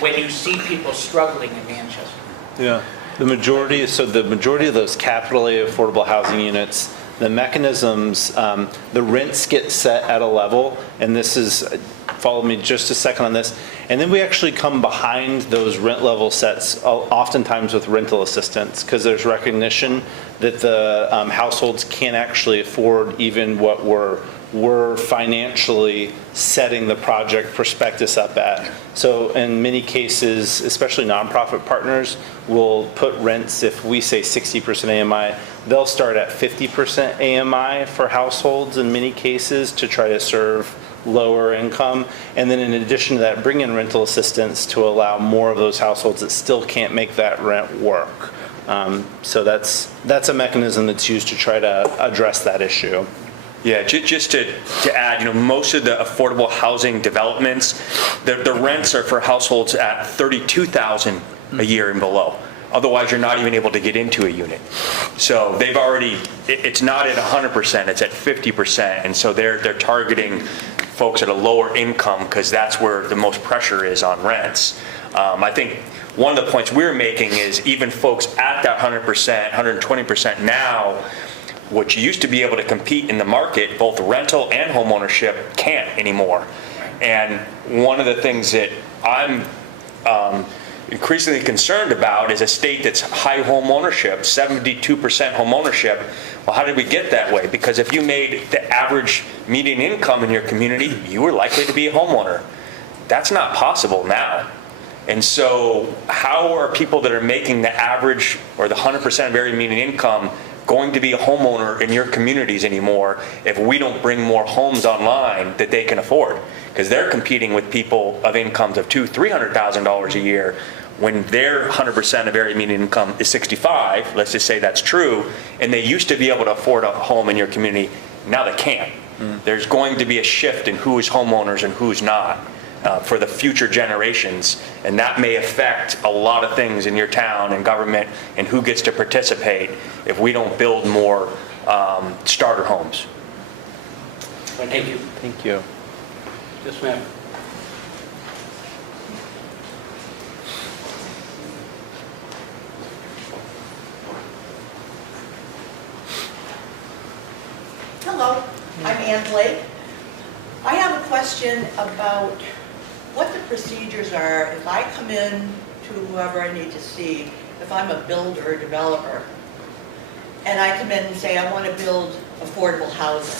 when you see people struggling in Manchester. Yeah. The majority of those capital A affordable housing units, the mechanisms, the rents get set at a level, and this is, follow me just a second on this, and then we actually come behind those rent level sets, oftentimes with rental assistance, because there's recognition that the households can't actually afford even what we're financially setting the project prospectus up at. So in many cases, especially nonprofit partners, will put rents, if we say 60% AMI, they'll start at 50% AMI for households in many cases to try to serve lower income. And then in addition to that, bring in rental assistance to allow more of those households that still can't make that rent work. So that's a mechanism that's used to try to address that issue. Yeah, just to add, most of the affordable housing developments, the rents are for households at $32,000 a year and below. Otherwise, you're not even able to get into a unit. So they've already, it's not at 100%, it's at 50%. And so they're targeting folks at a lower income because that's where the most pressure is on rents. I think one of the points we're making is even folks at that 100%, 120% now, which used to be able to compete in the market, both rental and home ownership, can't anymore. And one of the things that I'm increasingly concerned about is a state that's high home ownership, 72% home ownership. Well, how did we get that way? Because if you made the average median income in your community, you were likely to be a homeowner. That's not possible now. And so how are people that are making the average or the 100% of area median income going to be a homeowner in your communities anymore if we don't bring more homes online that they can afford? Because they're competing with people of incomes of $200,000, $300,000 a year when their 100% of area median income is 65, let's just say that's true, and they used to be able to afford a home in your community, now they can't. There's going to be a shift in who is homeowners and who's not for the future generations, and that may affect a lot of things in your town and government and who gets to participate if we don't build more starter homes. Thank you. Thank you. Yes, ma'am. Hello, I'm Ann Blake. I have a question about what the procedures are if I come in to whoever I need to see, if I'm a builder or developer, and I come in and say, I want to build affordable housing.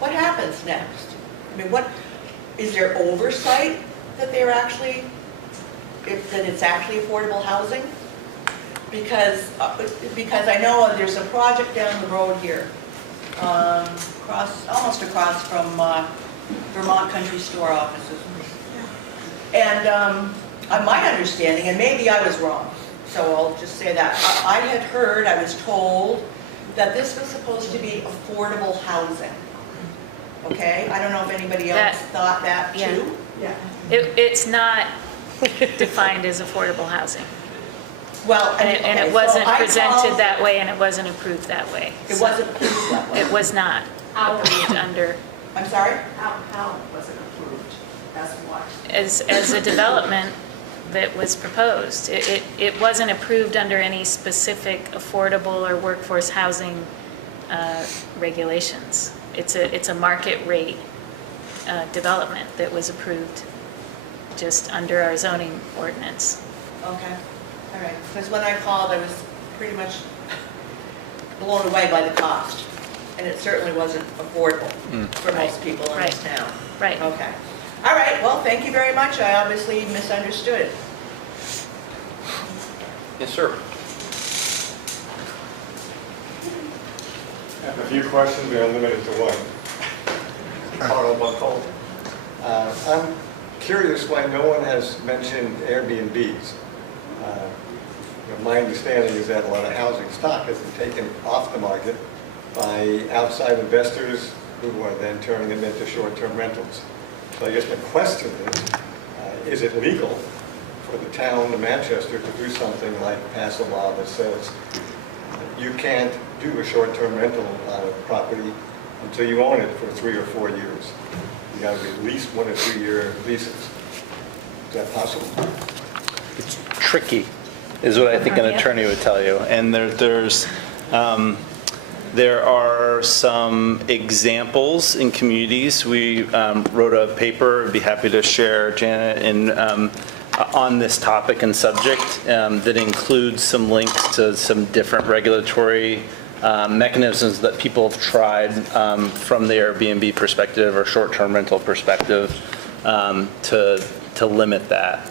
What happens next? I mean, is there oversight that they're actually, that it's actually affordable housing? Because I know there's a project down the road here, almost across from Vermont Country Store offices. And my understanding, and maybe I was wrong, so I'll just say that, I had heard, I was told, that this was supposed to be affordable housing. Okay? I don't know if anybody else thought that too? Yeah. It's not defined as affordable housing. Well, And it wasn't presented that way, and it wasn't approved that way. It wasn't approved that way? It was not approved under, I'm sorry? How was it approved? As what? as a development that was proposed. It wasn't approved under any specific affordable or workforce housing regulations. It's a market rate development that was approved just under our zoning ordinance. Okay, all right. Because when I called, I was pretty much blown away by the cost. And it certainly wasn't affordable for most people in this town. Right. Okay. All right, well, thank you very much. I obviously misunderstood. Yes, sir. I have a few questions, we are limited to one. Carl Buckhold. I'm curious why no one has mentioned Airbnbs. My understanding is that a lot of housing stock has been taken off the market by outside investors who are then turning them into short-term rentals. So I guess my question is it legal for the town of Manchester to do something like pass a law that says you can't do a short-term rental on a property until you own it for 3 or 4 years? You got to be at least 1 or 2 year leases. Is that possible? It's tricky, is what I think an attorney would tell you. And there are some examples in communities. We wrote a paper, I'd be happy to share, Janet, on this topic and subject that includes some links to some different regulatory mechanisms that people have tried from the Airbnb perspective or short-term rental perspective to limit that.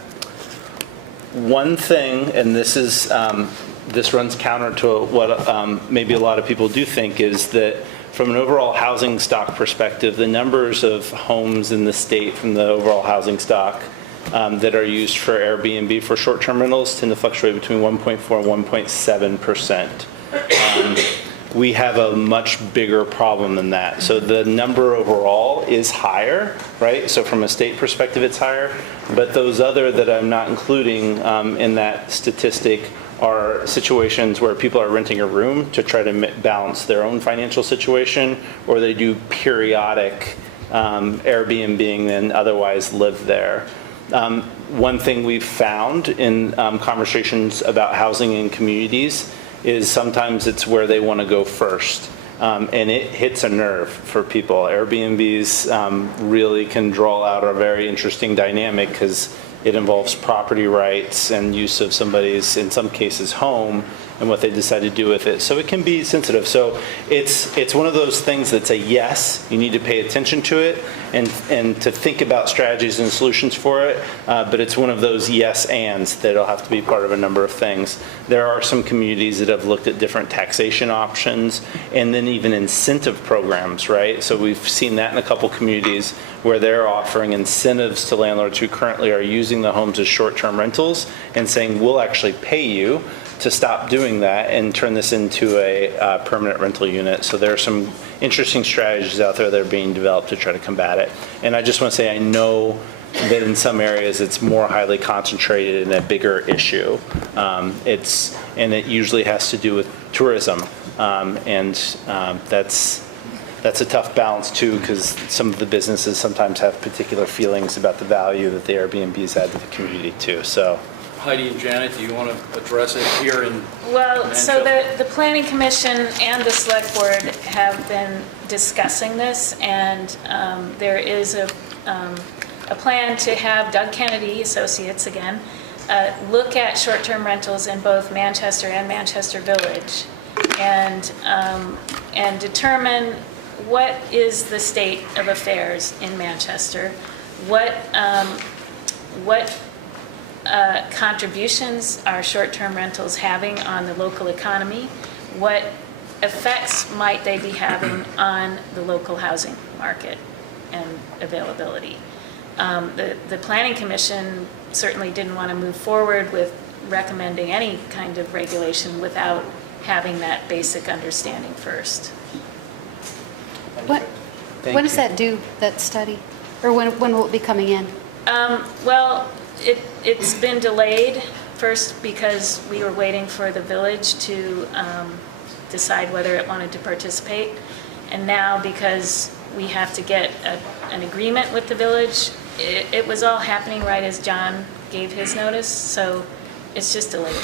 One thing, and this runs counter to what maybe a lot of people do think, is that from an overall housing stock perspective, the numbers of homes in the state from the overall housing stock that are used for Airbnb for short-term rentals tend to fluctuate between 1.4 and 1.7%. We have a much bigger problem than that. So the number overall is higher, right? So from a state perspective, it's higher. But those other that I'm not including in that statistic are situations where people are renting a room to try to balance their own financial situation, or they do periodic Airbnb and otherwise live there. One thing we've found in conversations about housing in communities is sometimes it's where they want to go first. And it hits a nerve for people. Airbnbs really can draw out a very interesting dynamic because it involves property rights and use of somebody's, in some cases, home and what they decide to do with it. So it can be sensitive. So it's one of those things that's a yes, you need to pay attention to it and to think about strategies and solutions for it. But it's one of those yes ands that'll have to be part of a number of things. There are some communities that have looked at different taxation options and then even incentive programs, right? So we've seen that in a couple communities where they're offering incentives to landlords who currently are using the homes as short-term rentals and saying, we'll actually pay you to stop doing that and turn this into a permanent rental unit. So there are some interesting strategies out there that are being developed to try to combat it. And I just want to say, I know that in some areas it's more highly concentrated in a bigger issue. And it usually has to do with tourism. That's a tough balance too, because some of the businesses sometimes have particular feelings about the value that the Airbnbs add to the community too. So. Heidi and Janet, do you want to address it here in Well, so Manchester? the Planning Commission and the Select Board have been discussing this, and there is a plan to have Doug Kennedy Associates again look at short-term rentals in both Manchester and Manchester Village and determine what is the state of affairs in Manchester, what contributions are short-term rentals having on the local economy, what effects might they be having on the local housing market and availability. The Planning Commission certainly didn't want to move forward with recommending any kind of regulation without having that basic understanding first. When does that due, that study? Or when will it be coming in? Well, it's been delayed, first because we were waiting for the village to decide whether it wanted to participate, and now because we have to get an agreement with the village. It was all happening right as John gave his notice, so it's just delayed.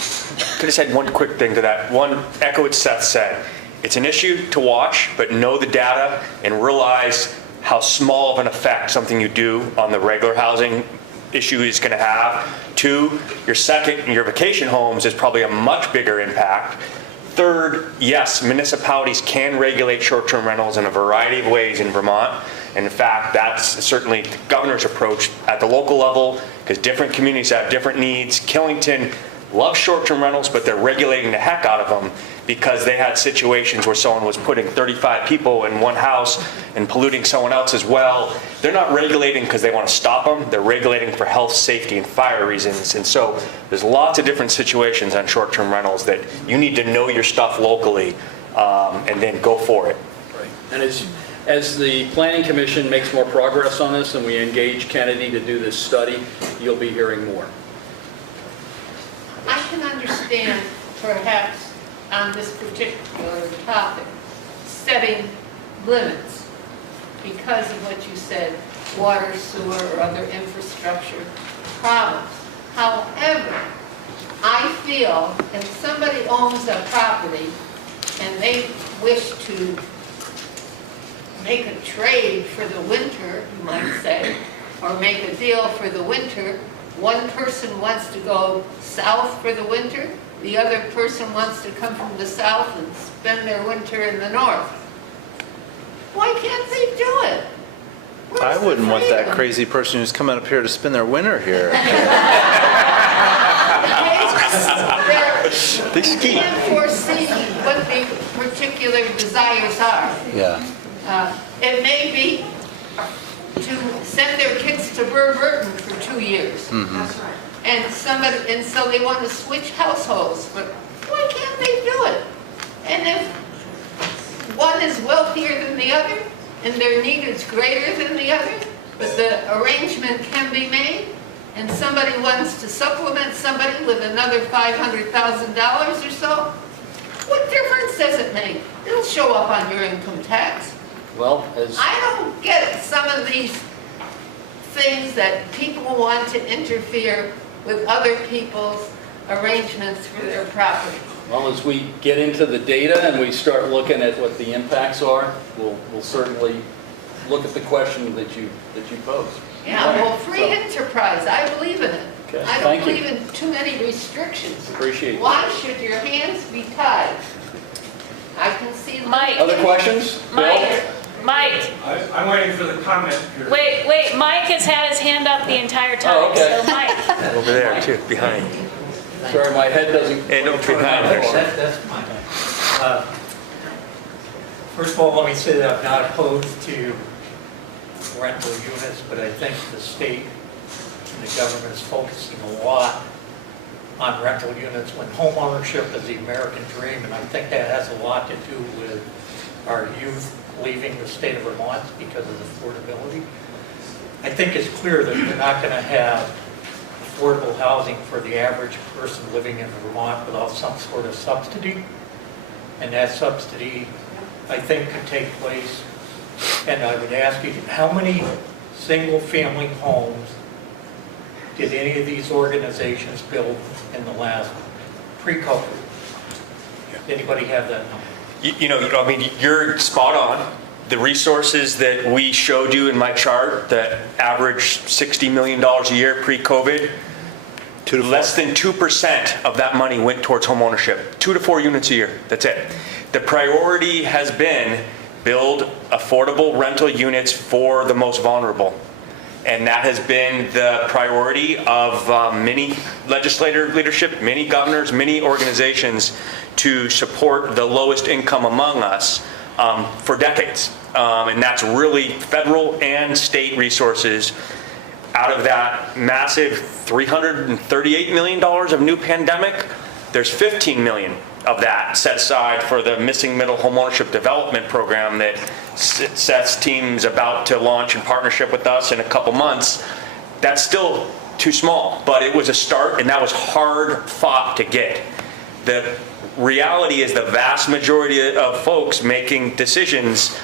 Could I just add one quick thing to that? One, echo what Seth said. It's an issue to watch, but know the data and realize how small of an effect something you do on the regular housing issue is going to have. Two, your vacation homes is probably a much bigger impact. Third, yes, municipalities can regulate short-term rentals in a variety of ways in Vermont. And in fact, that's certainly the governor's approach at the local level, because different communities have different needs. Killington loves short-term rentals, but they're regulating the heck out of them because they had situations where someone was putting 35 people in one house and polluting someone else as well. They're not regulating because they want to stop them. They're regulating for health, safety, and fire reasons. And so there's lots of different situations on short-term rentals that you need to know your stuff locally and then go for it. Right. And as the Planning Commission makes more progress on this and we engage Kennedy to do this study, you'll be hearing more. I can understand perhaps on this particular topic, setting limits because of what you said, water, sewer, or other infrastructure problems. However, I feel if somebody owns a property and they wish to make a trade for the winter, you might say, or make a deal for the winter, one person wants to go south for the winter, the other person wants to come from the south and spend their winter in the north. Why can't they do it? I wouldn't want that crazy person who's coming up here to spend their winter here. They can't foresee what the particular desires are. Yeah. It may be to send their kids to Burr-Burton for 2 years. Mm-hmm. That's right. And so they want to switch households, but why can't they do it? And if one is wealthier than the other, and their need is greater than the other, but the arrangement can be made, and somebody wants to supplement somebody with another $500,000 or so, what difference does it make? It'll show up on your income tax. Well, as I don't get some of these things that people want to interfere with other people's arrangements for their property. well as we get into the data and we start looking at what the impacts are, we'll certainly look at the question that you posed. Yeah, well, free enterprise, I believe in it. Okay, I don't thank you. believe in too many restrictions. Appreciate it. Why should your hands be tied? I can see. Mike. Other questions? Bill? Mike, I'm waiting for the comment period. wait, Mike has had his hand up the entire time, Oh, okay. so Mike. Over there too, behind. Sorry, my head doesn't. And behind there. That's fine. First of all, let me say that I'm not opposed to rental units, but I think the state and the government is focusing a lot on rental units when home ownership is the American dream, and I think that has a lot to do with our youth leaving the state of Vermont because of affordability. I think it's clear that we're not going to have affordable housing for the average person living in Vermont without some sort of subsidy. And that subsidy, I think, could take place. And I would ask you, how many single-family homes did any of these organizations build in the last pre-COVID? Anybody have that number? You know, I mean, you're spot on. The resources that we showed you in my chart that averaged $60 million a year pre-COVID, Less than 2% of that money went towards homeownership. 2 to 4 units a year, that's it. The priority has been build affordable rental units for the most vulnerable. And that has been the priority of many legislative leadership, many governors, many organizations to support the lowest income among us for decades. And that's really federal and state resources. Out of that massive $338 million of new pandemic, there's 15 million of that set aside for the Missing Middle Homeownership Development Program that Seth's team's about to launch in partnership with us in a couple months. That's still too small, but it was a start, and that was hard fought to get. The reality is the vast majority of folks making decisions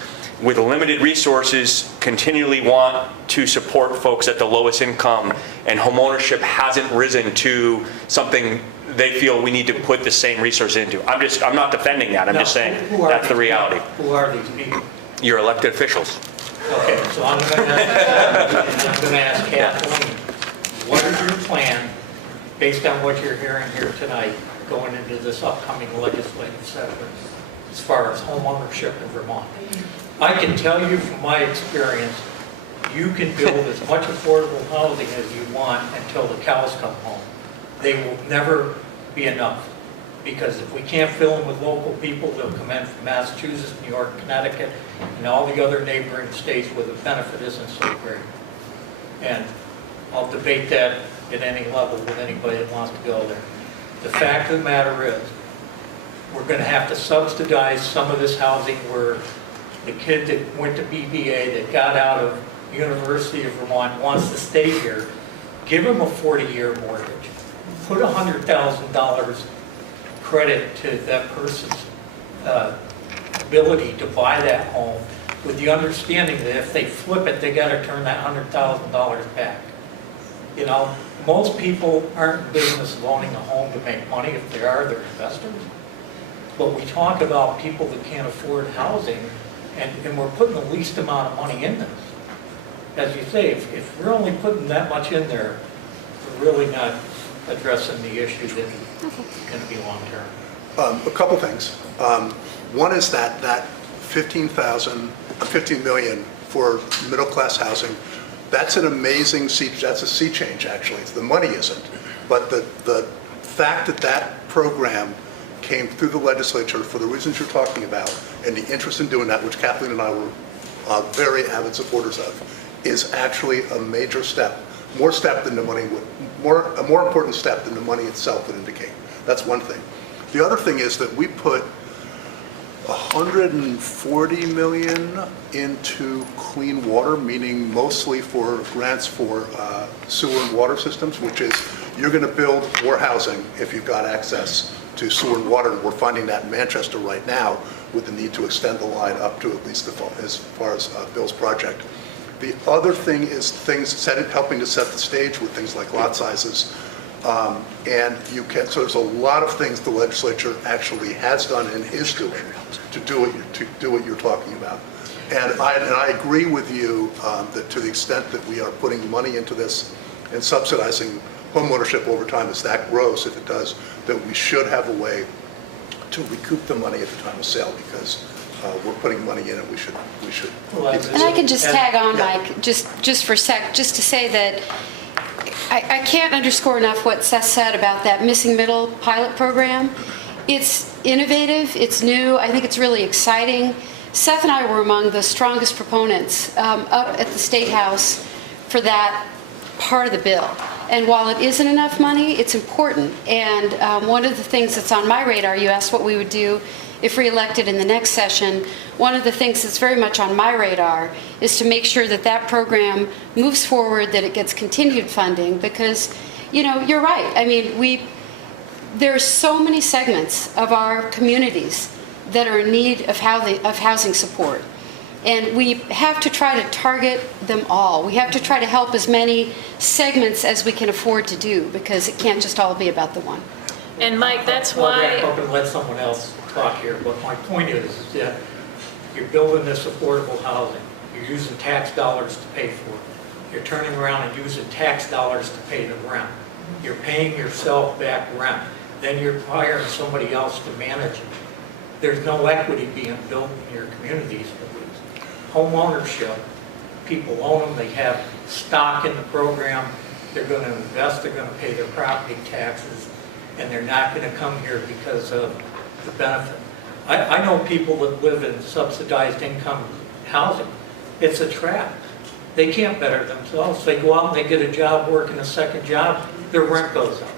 with limited resources continually want to support folks at the lowest income, and homeownership hasn't risen to something they feel we need to put the same resource into. I'm not defending that. I'm just saying that's the reality. Who are these people? Your elected officials. Okay, so I'm going to ask Kathleen, what is your plan, based on what you're hearing here tonight, going into this upcoming legislative session, as far as home ownership in Vermont? I can tell you from my experience, you can build as much affordable housing as you want until the cows come home. They will never be enough, because if we can't fill them with local people, they'll come in from Massachusetts, New York, Connecticut, and all the other neighboring states where the benefit isn't so great. And I'll debate that at any level with anybody that wants to go there. The fact of the matter is, we're going to have to subsidize some of this housing where the kid that went to BBA, that got out of University of Vermont, wants to stay here, give him a 40-year mortgage. Put $100,000 credit to that person's ability to buy that home, with the understanding that if they flip it, they got to turn that $100,000 back. You know, most people aren't in business of owning a home to make money. If they are, they're investors. But we talk about people that can't afford housing, and we're putting the least amount of money in this. As you say, if we're only putting that much in there, we're really not addressing the issue that is going to be long-term. A couple things. One is that 15 million for middle-class housing, that's an amazing that's a sea change, actually. The money isn't. But the fact that that program came through the legislature for the reasons you're talking about, and the interest in doing that, which Kathleen and I were very avid supporters of, is actually a major step, more step than the money would, a more important step than the money itself would indicate. That's one thing. The other thing is that we put 140 million into clean water, meaning mostly for grants for sewer and water systems, which is you're going to build more housing if you've got access to sewer and water. And we're finding that in Manchester right now with the need to extend the line up to at least as far as Bill's project. The other thing is helping to set the stage with things like lot sizes. And so there's a lot of things the legislature actually has done and is doing to do what you're talking about. And I agree with you that to the extent that we are putting money into this and subsidizing homeownership over time, as that grows, if it does, that we should have a way to recoup the money at the time of sale, because we're putting money in and we should. And I can just tag on, Mike, just for a sec, just to say that I can't underscore enough what Seth said about that Missing Middle pilot program. It's innovative, it's new, I think it's really exciting. Seth and I were among the strongest proponents up at the State House for that part of the bill. And while it isn't enough money, it's important. And one of the things that's on my radar, you asked what we would do if reelected in the next session. One of the things that's very much on my radar is to make sure that that program moves forward, that it gets continued funding, because, you know, you're right. I mean, there's so many segments of our communities that are in need of housing support. And we have to try to target them all. We have to try to help as many segments as we can afford to do, because it can't just all be about the one. And Mike, that's I'll why... wrap up and let someone else talk here, but my point is that you're building this affordable housing. You're using tax dollars to pay for it. You're turning around and using tax dollars to pay the rent. you're paying yourself back rent, then you're hiring somebody else to manage it. There's no equity being built in your communities. Home ownership, people own them, they have stock in the program, they're going to invest, they're going to pay their property taxes, and they're not going to come here because of the benefit. I know people that live in subsidized income housing. It's a trap. They can't better themselves. They go out and they get a job, working a second job, their rent goes up.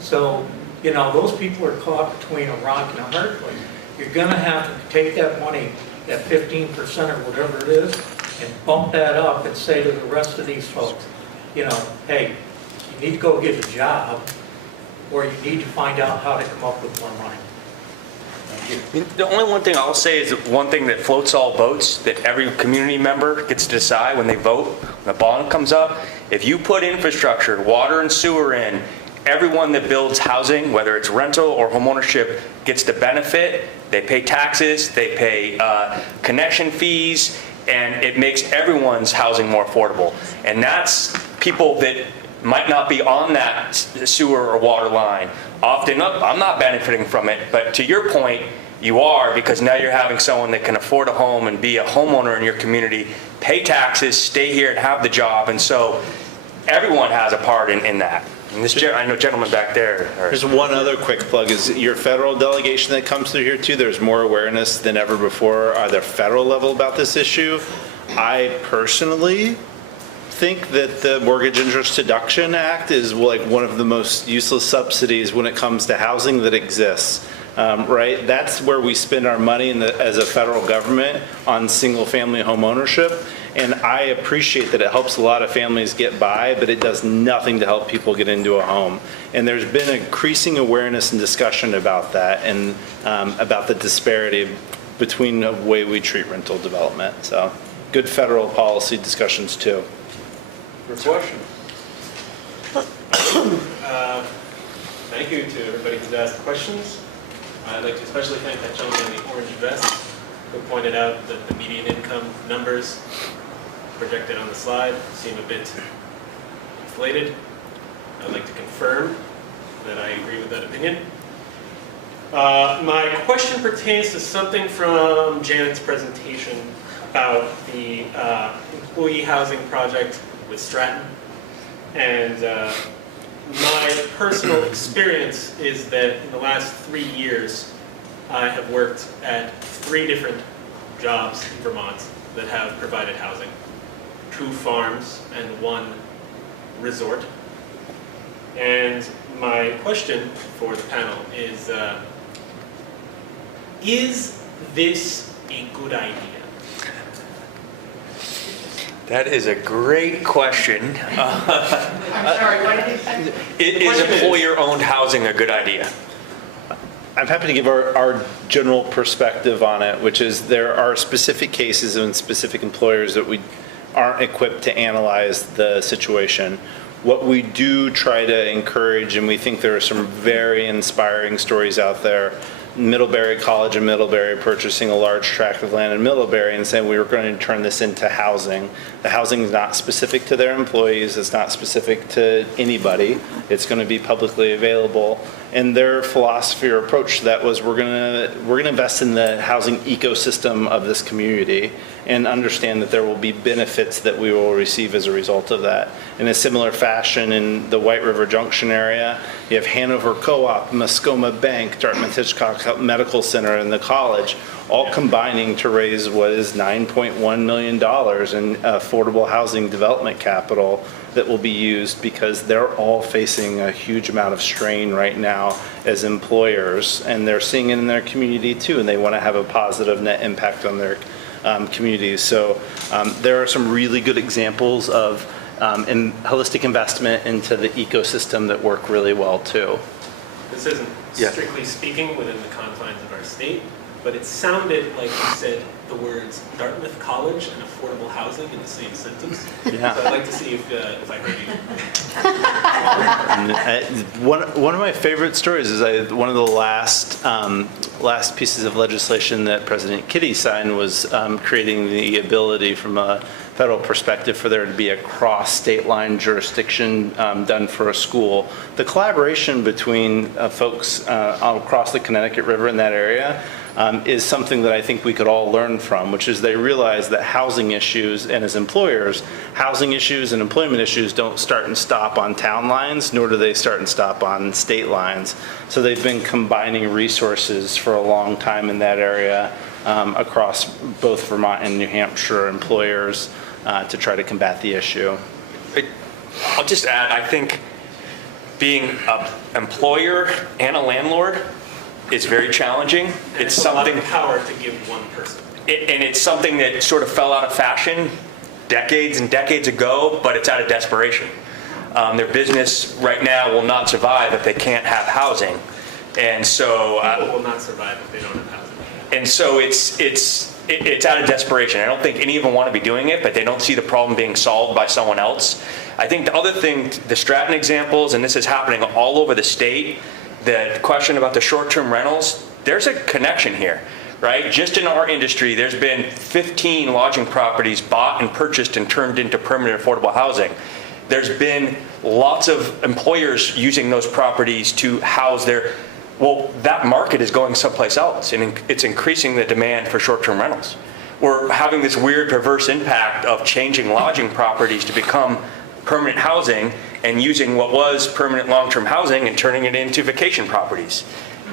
So, you know, those people are caught between a rock and a hard place. You're going to have to take that money, that 15% or whatever it is, and bump that up and say to the rest of these folks, you know, hey, you need to go get a job, or you need to find out how to come up with more money. The only one thing I'll say is one thing that floats all boats, that every community member gets to decide when they vote, when the bond comes up. If you put infrastructure, water and sewer in, everyone that builds housing, whether it's rental or homeownership, gets the benefit. They pay taxes, they pay connection fees, and it makes everyone's housing more affordable. And that's people that might not be on that sewer or water line. Often, I'm not benefiting from it, but to your point, you are, because now you're having someone that can afford a home and be a homeowner in your community, pay taxes, stay here and have the job, and so everyone has a part in that. And this, I know gentleman back there. There's one other quick plug, is your federal delegation that comes through here too. There's more awareness than ever before at the federal level about this issue. I personally think that the Mortgage Interest Deduction Act is like one of the most useless subsidies when it comes to housing that exists. Right? That's where we spend our money as a federal government on single-family home ownership. And I appreciate that it helps a lot of families get by, but it does nothing to help people get into a home. And there's been increasing awareness and discussion about that, and about the disparity between the way we treat rental development. So good federal policy discussions too. Good question. Thank you to everybody who's asked questions. I'd like to especially thank that gentleman in the orange vest who pointed out that the median income numbers projected on the slide seem a bit inflated. I'd like to confirm that I agree with that opinion. My question pertains to something from Janet's presentation about the employee housing project with Stratton. And my personal experience is that in the last 3 years, I have worked at 3 different jobs in Vermont that have provided housing. 2 farms and 1 resort. And my question for the panel is this a good idea? That is a great question. I'm sorry, what did you say? Is employer-owned housing a good idea? I'm happy to give our general perspective on it, which is there are specific cases and specific employers that we aren't equipped to analyze the situation. What we do try to encourage, and we think there are some very inspiring stories out there, Middlebury College in Middlebury purchasing a large tract of land in Middlebury and saying we were going to turn this into housing. The housing is not specific to their employees, it's not specific to anybody, it's going to be publicly available. And their philosophy or approach to that was we're going to invest in the housing ecosystem of this community and understand that there will be benefits that we will receive as a result of that. In a similar fashion, in the White River Junction area, you have Hanover Co-op, Muskoma Bank, Dartmouth-Hitchcock Medical Center, and the college, all combining to raise what is $9.1 million in affordable housing development capital that will be used because they're all facing a huge amount of strain right now as employers, and they're seeing it in their community too, and they want to have a positive net impact on their communities. So there are some really good examples of holistic investment into the ecosystem that work really well too. This isn't strictly speaking within the confines of our state, but it sounded like you said the words Dartmouth College and affordable housing in the same sentence. Yeah. So I'd like to see if I heard you. One of my favorite stories is one of the last pieces of legislation that President Kitty signed was creating the ability from a federal perspective for there to be a cross-state line jurisdiction done for a school. The collaboration between folks across the Connecticut River in that area is something that I think we could all learn from, which is they realize that housing issues, and as employers, housing issues and employment issues don't start and stop on town lines, nor do they start and stop on state lines. So they've been combining resources for a long time in that area across both Vermont and New Hampshire employers to try to combat the issue. I'll just add, I think being an employer and a landlord is very challenging. It's something, a lot of power to give one person. and it's something that sort of fell out of fashion decades and decades ago, but it's out of desperation. Their business right now will not survive if they can't have housing. And so People will not survive if they don't have housing. and so it's out of desperation. I don't think any of them want to be doing it, but they don't see the problem being solved by someone else. I think the other thing, the Stratton examples, and this is happening all over the state, the question about the short-term rentals, there's a connection here, right? Just in our industry, there's been 15 lodging properties bought and purchased and turned into permanent affordable housing. There's been lots of employers using those properties to house their, well, that market is going someplace else, and it's increasing the demand for short-term rentals. We're having this weird perverse impact of changing lodging properties to become permanent housing and using what was permanent long-term housing and turning it into vacation properties.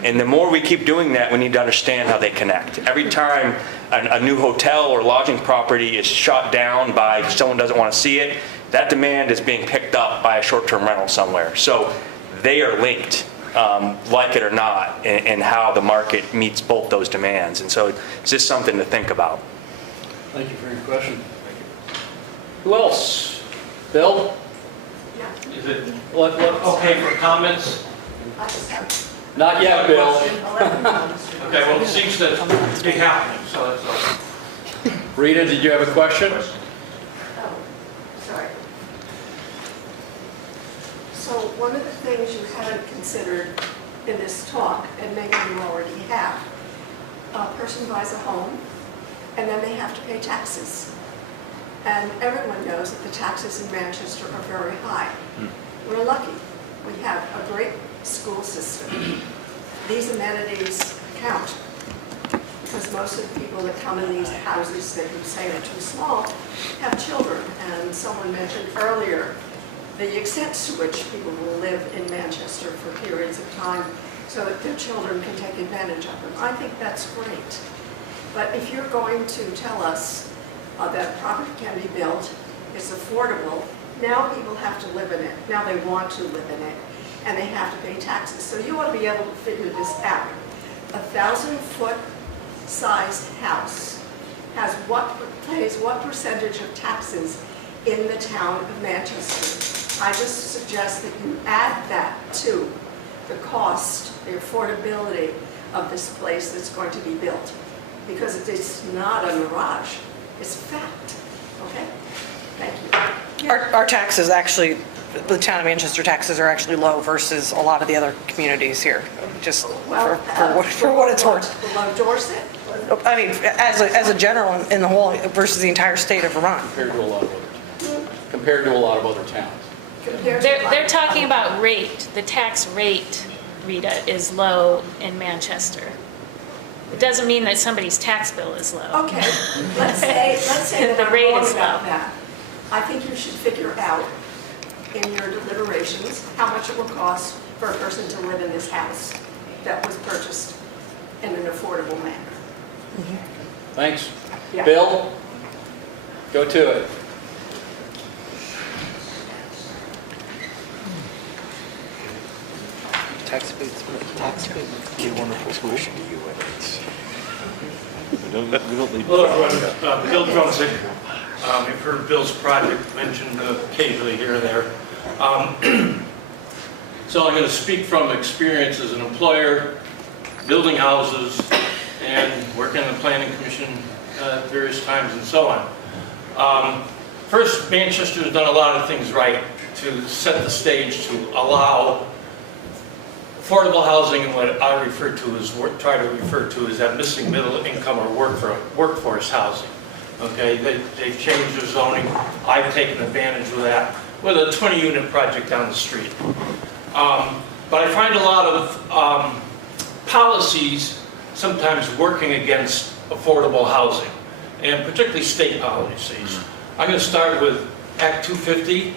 And the more we keep doing that, we need to understand how they connect. Every time a new hotel or lodging property is shot down by someone who doesn't want to see it, that demand is being picked up by a short-term rental somewhere. So they are linked, like it or not, in how the market meets both those demands. And so it's just something to think about. Thank you for your question. Who else? Bill? Is it okay for comments? I just have Not yet, Bill. 11 comments. Okay, well, it seems to be happening, so that's all. Rita, did you have a question? Oh, sorry. So one of the things you haven't considered in this talk, and maybe you already have, a person buys a home, and then they have to pay taxes. And everyone knows that the taxes in Manchester are very high. We're lucky. We have a great school system. These amenities count, because most of the people that come in these houses that you say are too small have children. And someone mentioned earlier the extent to which people will live in Manchester for periods of time so that their children can take advantage of them. I think that's great. But if you're going to tell us that property can be built, it's affordable, now people have to live in it. Now they want to live in it, and they have to pay taxes. So you ought to be able to figure this out. 1,000-foot sized house pays what percentage of taxes in the town of Manchester? I just suggest that you add that to the cost, the affordability of this place that's going to be built. Because it's not a mirage, it's fact, okay? Thank you. Our taxes actually, the town of Manchester taxes are actually low versus a lot of the other communities here, just for what it's worth. Below Dorset? I mean, as a general in the whole, versus the entire state of Vermont. Compared to a lot of other towns. They're talking about rate. The tax rate, Rita, is low in Manchester. It doesn't mean that somebody's tax bill is low. Okay, let's say that The I'm rate wrong is about low. that. I think you should figure out in your deliberations how much it will cost for a person to live in this house that was purchased in an affordable manner. Thanks. Yeah. Bill, go to it. Tax abatement's a wonderful question. We don't need. Hello, everyone. Bill Drummond. You've heard Bill's project mentioned occasionally here or there. So I'm going to speak from experience as an employer, building houses, and working on the planning commission at various times and so on. First, Manchester has done a lot of things right to set the stage to allow affordable housing and what I try to refer to as that missing middle income or workforce housing. Okay, they've changed their zoning. I've taken advantage of that with a 20-unit project down the street. But I find a lot of policies sometimes working against affordable housing, and particularly state policies. I'm going to start with Act 250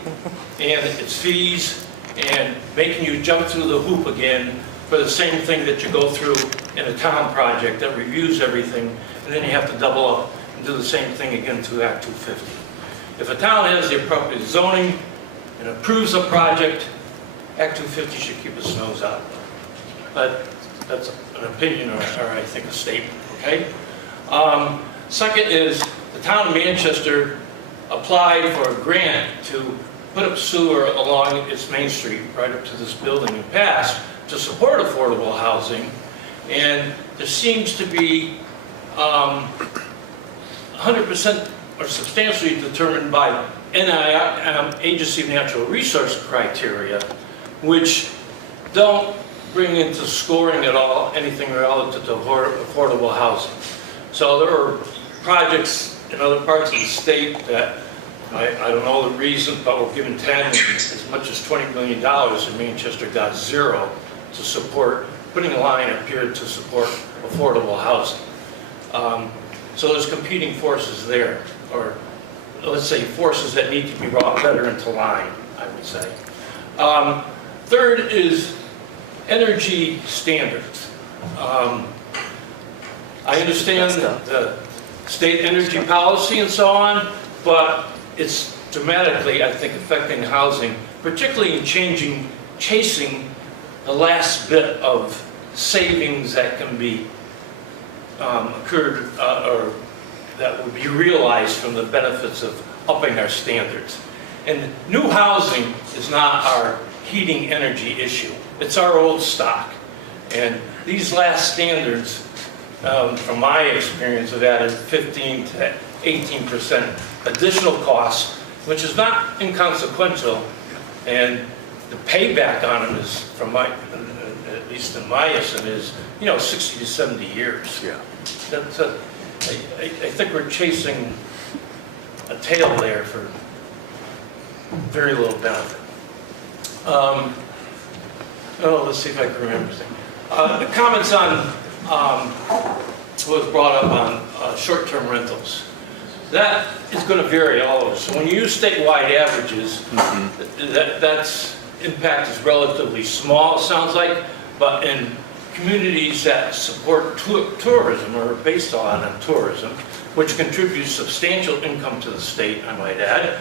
and its fees and making you jump through the hoop again for the same thing that you go through in a town project that reviews everything, and then you have to double up and do the same thing again through Act 250. If a town has the appropriate zoning and approves a project, Act 250 should keep its nose out. But that's an opinion, or I think a statement, okay? Second is, the town of Manchester applied for a grant to put up sewer along its main street, right up to this building, and passed to support affordable housing. And there seems to be 100% or substantially determined by Agency of Natural Resource criteria, which don't bring into scoring at all anything relative to affordable housing. So there are projects in other parts of the state that, I don't know the reason, but we're given 10, as much as $20 million, and Manchester got 0 to support, putting a line up here to support affordable housing. So there's competing forces there, or let's say forces that need to be brought better into line, I would say. Third is energy standards. I understand the state energy policy and so on, but it's dramatically, I think, affecting housing, particularly in chasing the last bit of savings that can be occurred or that would be realized from the benefits of upping our standards. And new housing is not our heating energy issue. It's our old stock. And these last standards, from my experience, have added 15 to 18% additional costs, which is not inconsequential. And the payback on them is, from my, at least in my estimate, is 60 to 70 years. Yeah. That's I think we're chasing a tail there for very little benefit. Let's see if I can remember something. The comments on what was brought up on short-term rentals. That is going to vary all over. So when you use statewide averages, that's impact is relatively small, it sounds like, but in communities that support tourism or are based on tourism, which contributes substantial income to the state, I might add,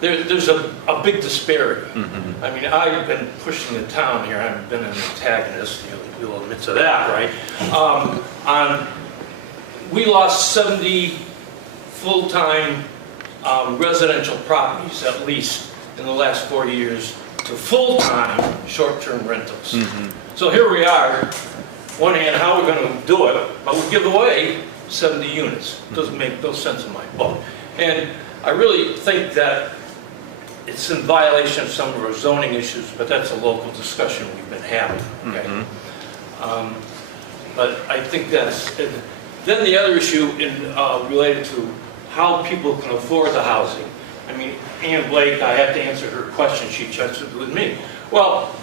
there's a big disparity. I mean, I've been pushing the town here. I've been an antagonist, you'll admit to that, right? We lost 70 full-time residential properties, at least, in the last 4 years to full-time short-term rentals. So here we are, one hand, how are we going to do it? But we give away 70 units. Doesn't make no sense in my book. And I really think that it's in violation of some of our zoning issues, but that's a local discussion we've been having. Okay? But I think that's... Then the other issue related to how people can afford the housing. I mean, Ann Blake, I have to answer her question. She checks it with me. Well,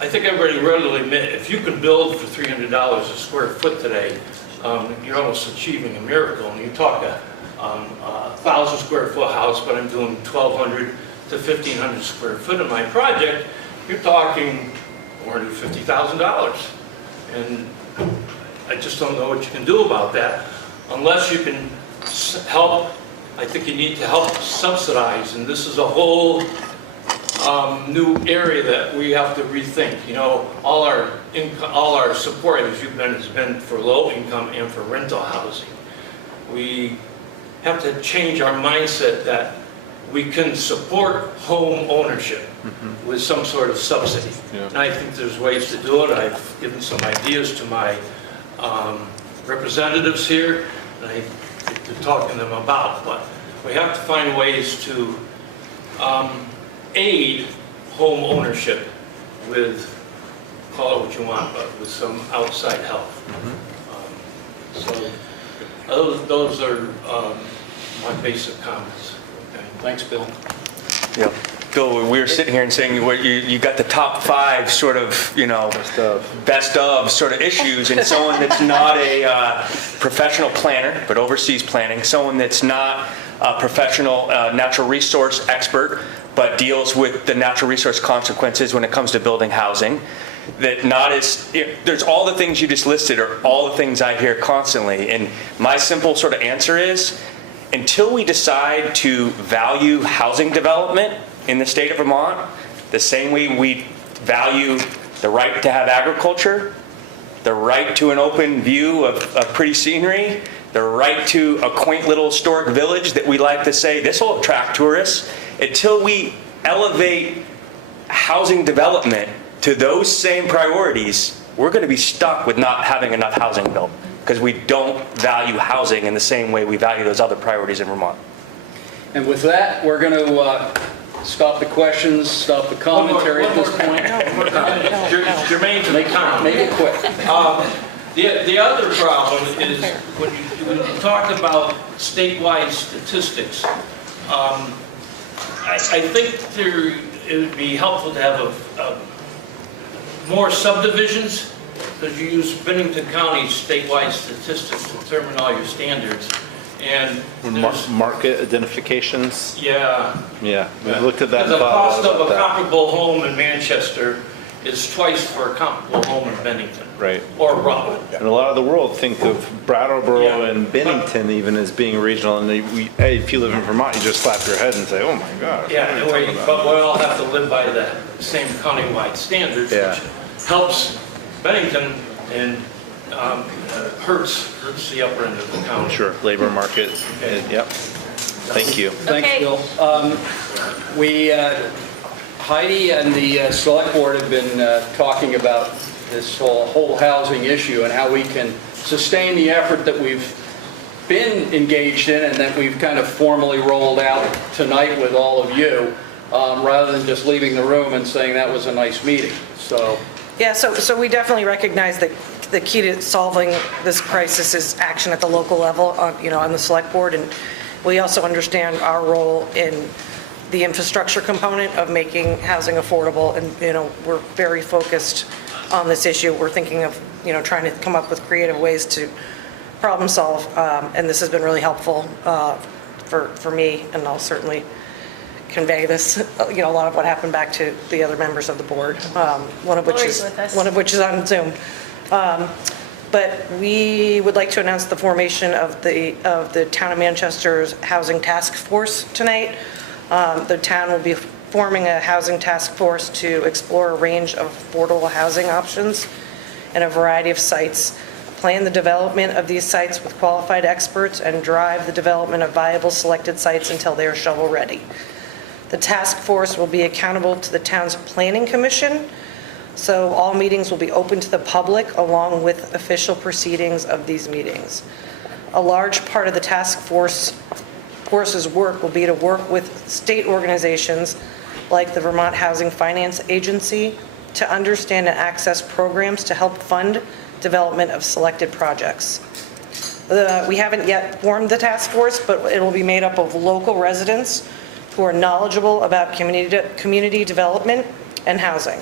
I think everybody readily admit if you can build for $300 a square foot today, you're almost achieving a miracle. And you talk a 1,000 square foot house, but I'm doing 1,200 to 1,500 square foot in my project, you're talking $450,000. And I just don't know what you can do about that unless you can help. I think you need to help subsidize, and this is a whole new area that we have to rethink. All our support, as you've been, has been for low income and for rental housing. We have to change our mindset that we can support home ownership with some sort of subsidy. And I think there's ways to do it. I've given some ideas to my representatives here, and I to talk to them about, but we have to find ways to aid home ownership with, call it what you want, but with some outside help. So those are my basic comments. Okay. Thanks, Bill. Yeah. Bill, we were sitting here and saying you got the top 5 sort of, best of sort of issues, and someone that's not a professional planner, but oversees planning, someone that's not a professional natural resource expert, but deals with the natural resource consequences when it comes to building housing, that not as, there's all the things you just listed are all the things I hear constantly, and my simple sort of answer is, until we decide to value housing development in the state of Vermont, the same way we value the right to have agriculture, the right to an open view of pretty scenery, the right to a quaint little historic village that we like to say, this will attract tourists, until we elevate housing development to those same priorities, we're going to be stuck with not having enough housing built, because we don't value housing in the same way we value those other priorities in Vermont. And with that, we're going to stop the questions, stop the commentary at this point. Germaine to the comment. Make it quick. The other problem is when you talk about statewide statistics, I think it would be helpful to have more subdivisions, because you use Bennington County's statewide statistics to determine all your standards. And market identifications. Yeah. Yeah, we looked at that. The cost of a comparable home in Manchester is twice for a comparable home in Bennington. Right. Or Rutland. And a lot of the world think of Brattleboro and Bennington even as being regional, and if you live in Vermont, you just slap your head and say, oh my God. Yeah, but we all have to live by that same countywide standards, which helps Bennington and hurts the upper end of the county. Sure, labor market, yep. Thank you. Thanks, Bill. Heidi and the select board have been talking about this whole housing issue and how we can sustain the effort that we've been engaged in and that we've kind of formally rolled out tonight with all of you, rather than just leaving the room and saying that was a nice meeting. So. Yeah, so we definitely recognize that the key to solving this crisis is action at the local level, on the select board, and we also understand our role in the infrastructure component of making housing affordable, and we're very focused on this issue. We're thinking of trying to come up with creative ways to problem solve, and this has been really helpful for me, and I'll certainly convey this, a lot of what happened back to the other members of the board, one of which is on Zoom. But we would like to announce the formation of the Town of Manchester's Housing Task Force tonight. The town will be forming a housing task force to explore a range of affordable housing options and a variety of sites, plan the development of these sites with qualified experts, and drive the development of viable selected sites until they are shovel-ready. The task force will be accountable to the town's planning commission, so all meetings will be open to the public along with official proceedings of these meetings. A large part of the task force's work will be to work with state organizations like the Vermont Housing Finance Agency to understand and access programs to help fund development of selected projects. We haven't yet formed the task force, but it will be made up of local residents who are knowledgeable about community development and housing.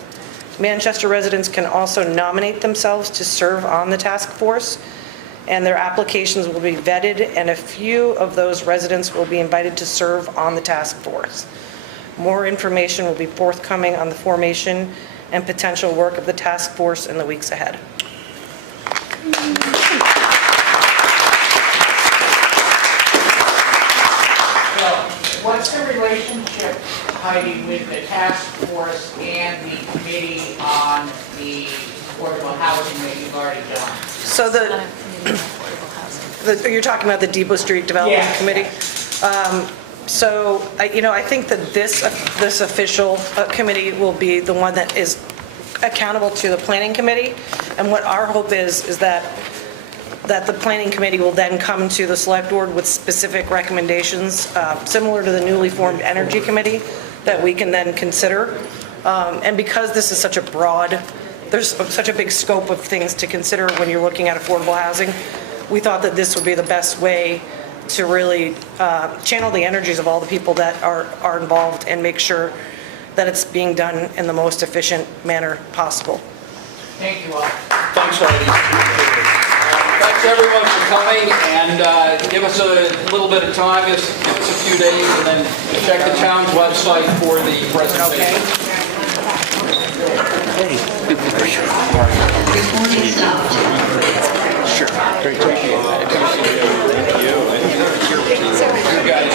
Manchester residents can also nominate themselves to serve on the task force, and their applications will be vetted, and a few of those residents will be invited to serve on the task force. More information will be forthcoming on the formation and potential work of the task force in the weeks ahead. What's the relationship, Heidi, with the task force and the committee on the affordable housing that you've already done? So you're talking about the Depot Street Development Committee? So, I think that this official committee will be the one that is accountable to the planning committee. And what our hope is that the planning committee will then come to the select board with specific recommendations, similar to the newly formed energy committee, that we can then consider. And because this is such a broad, there's such a big scope of things to consider when you're looking at affordable housing, we thought that this would be the best way to really channel the energies of all the people that are involved and make sure that it's being done in the most efficient manner possible. Thank you all. Thanks, ladies. Thanks, everyone, for coming, and give us a little bit of time, give us a few days, and then check the town's website for the presentation. Sure. Great. Appreciate that. Thank you. So, you guys.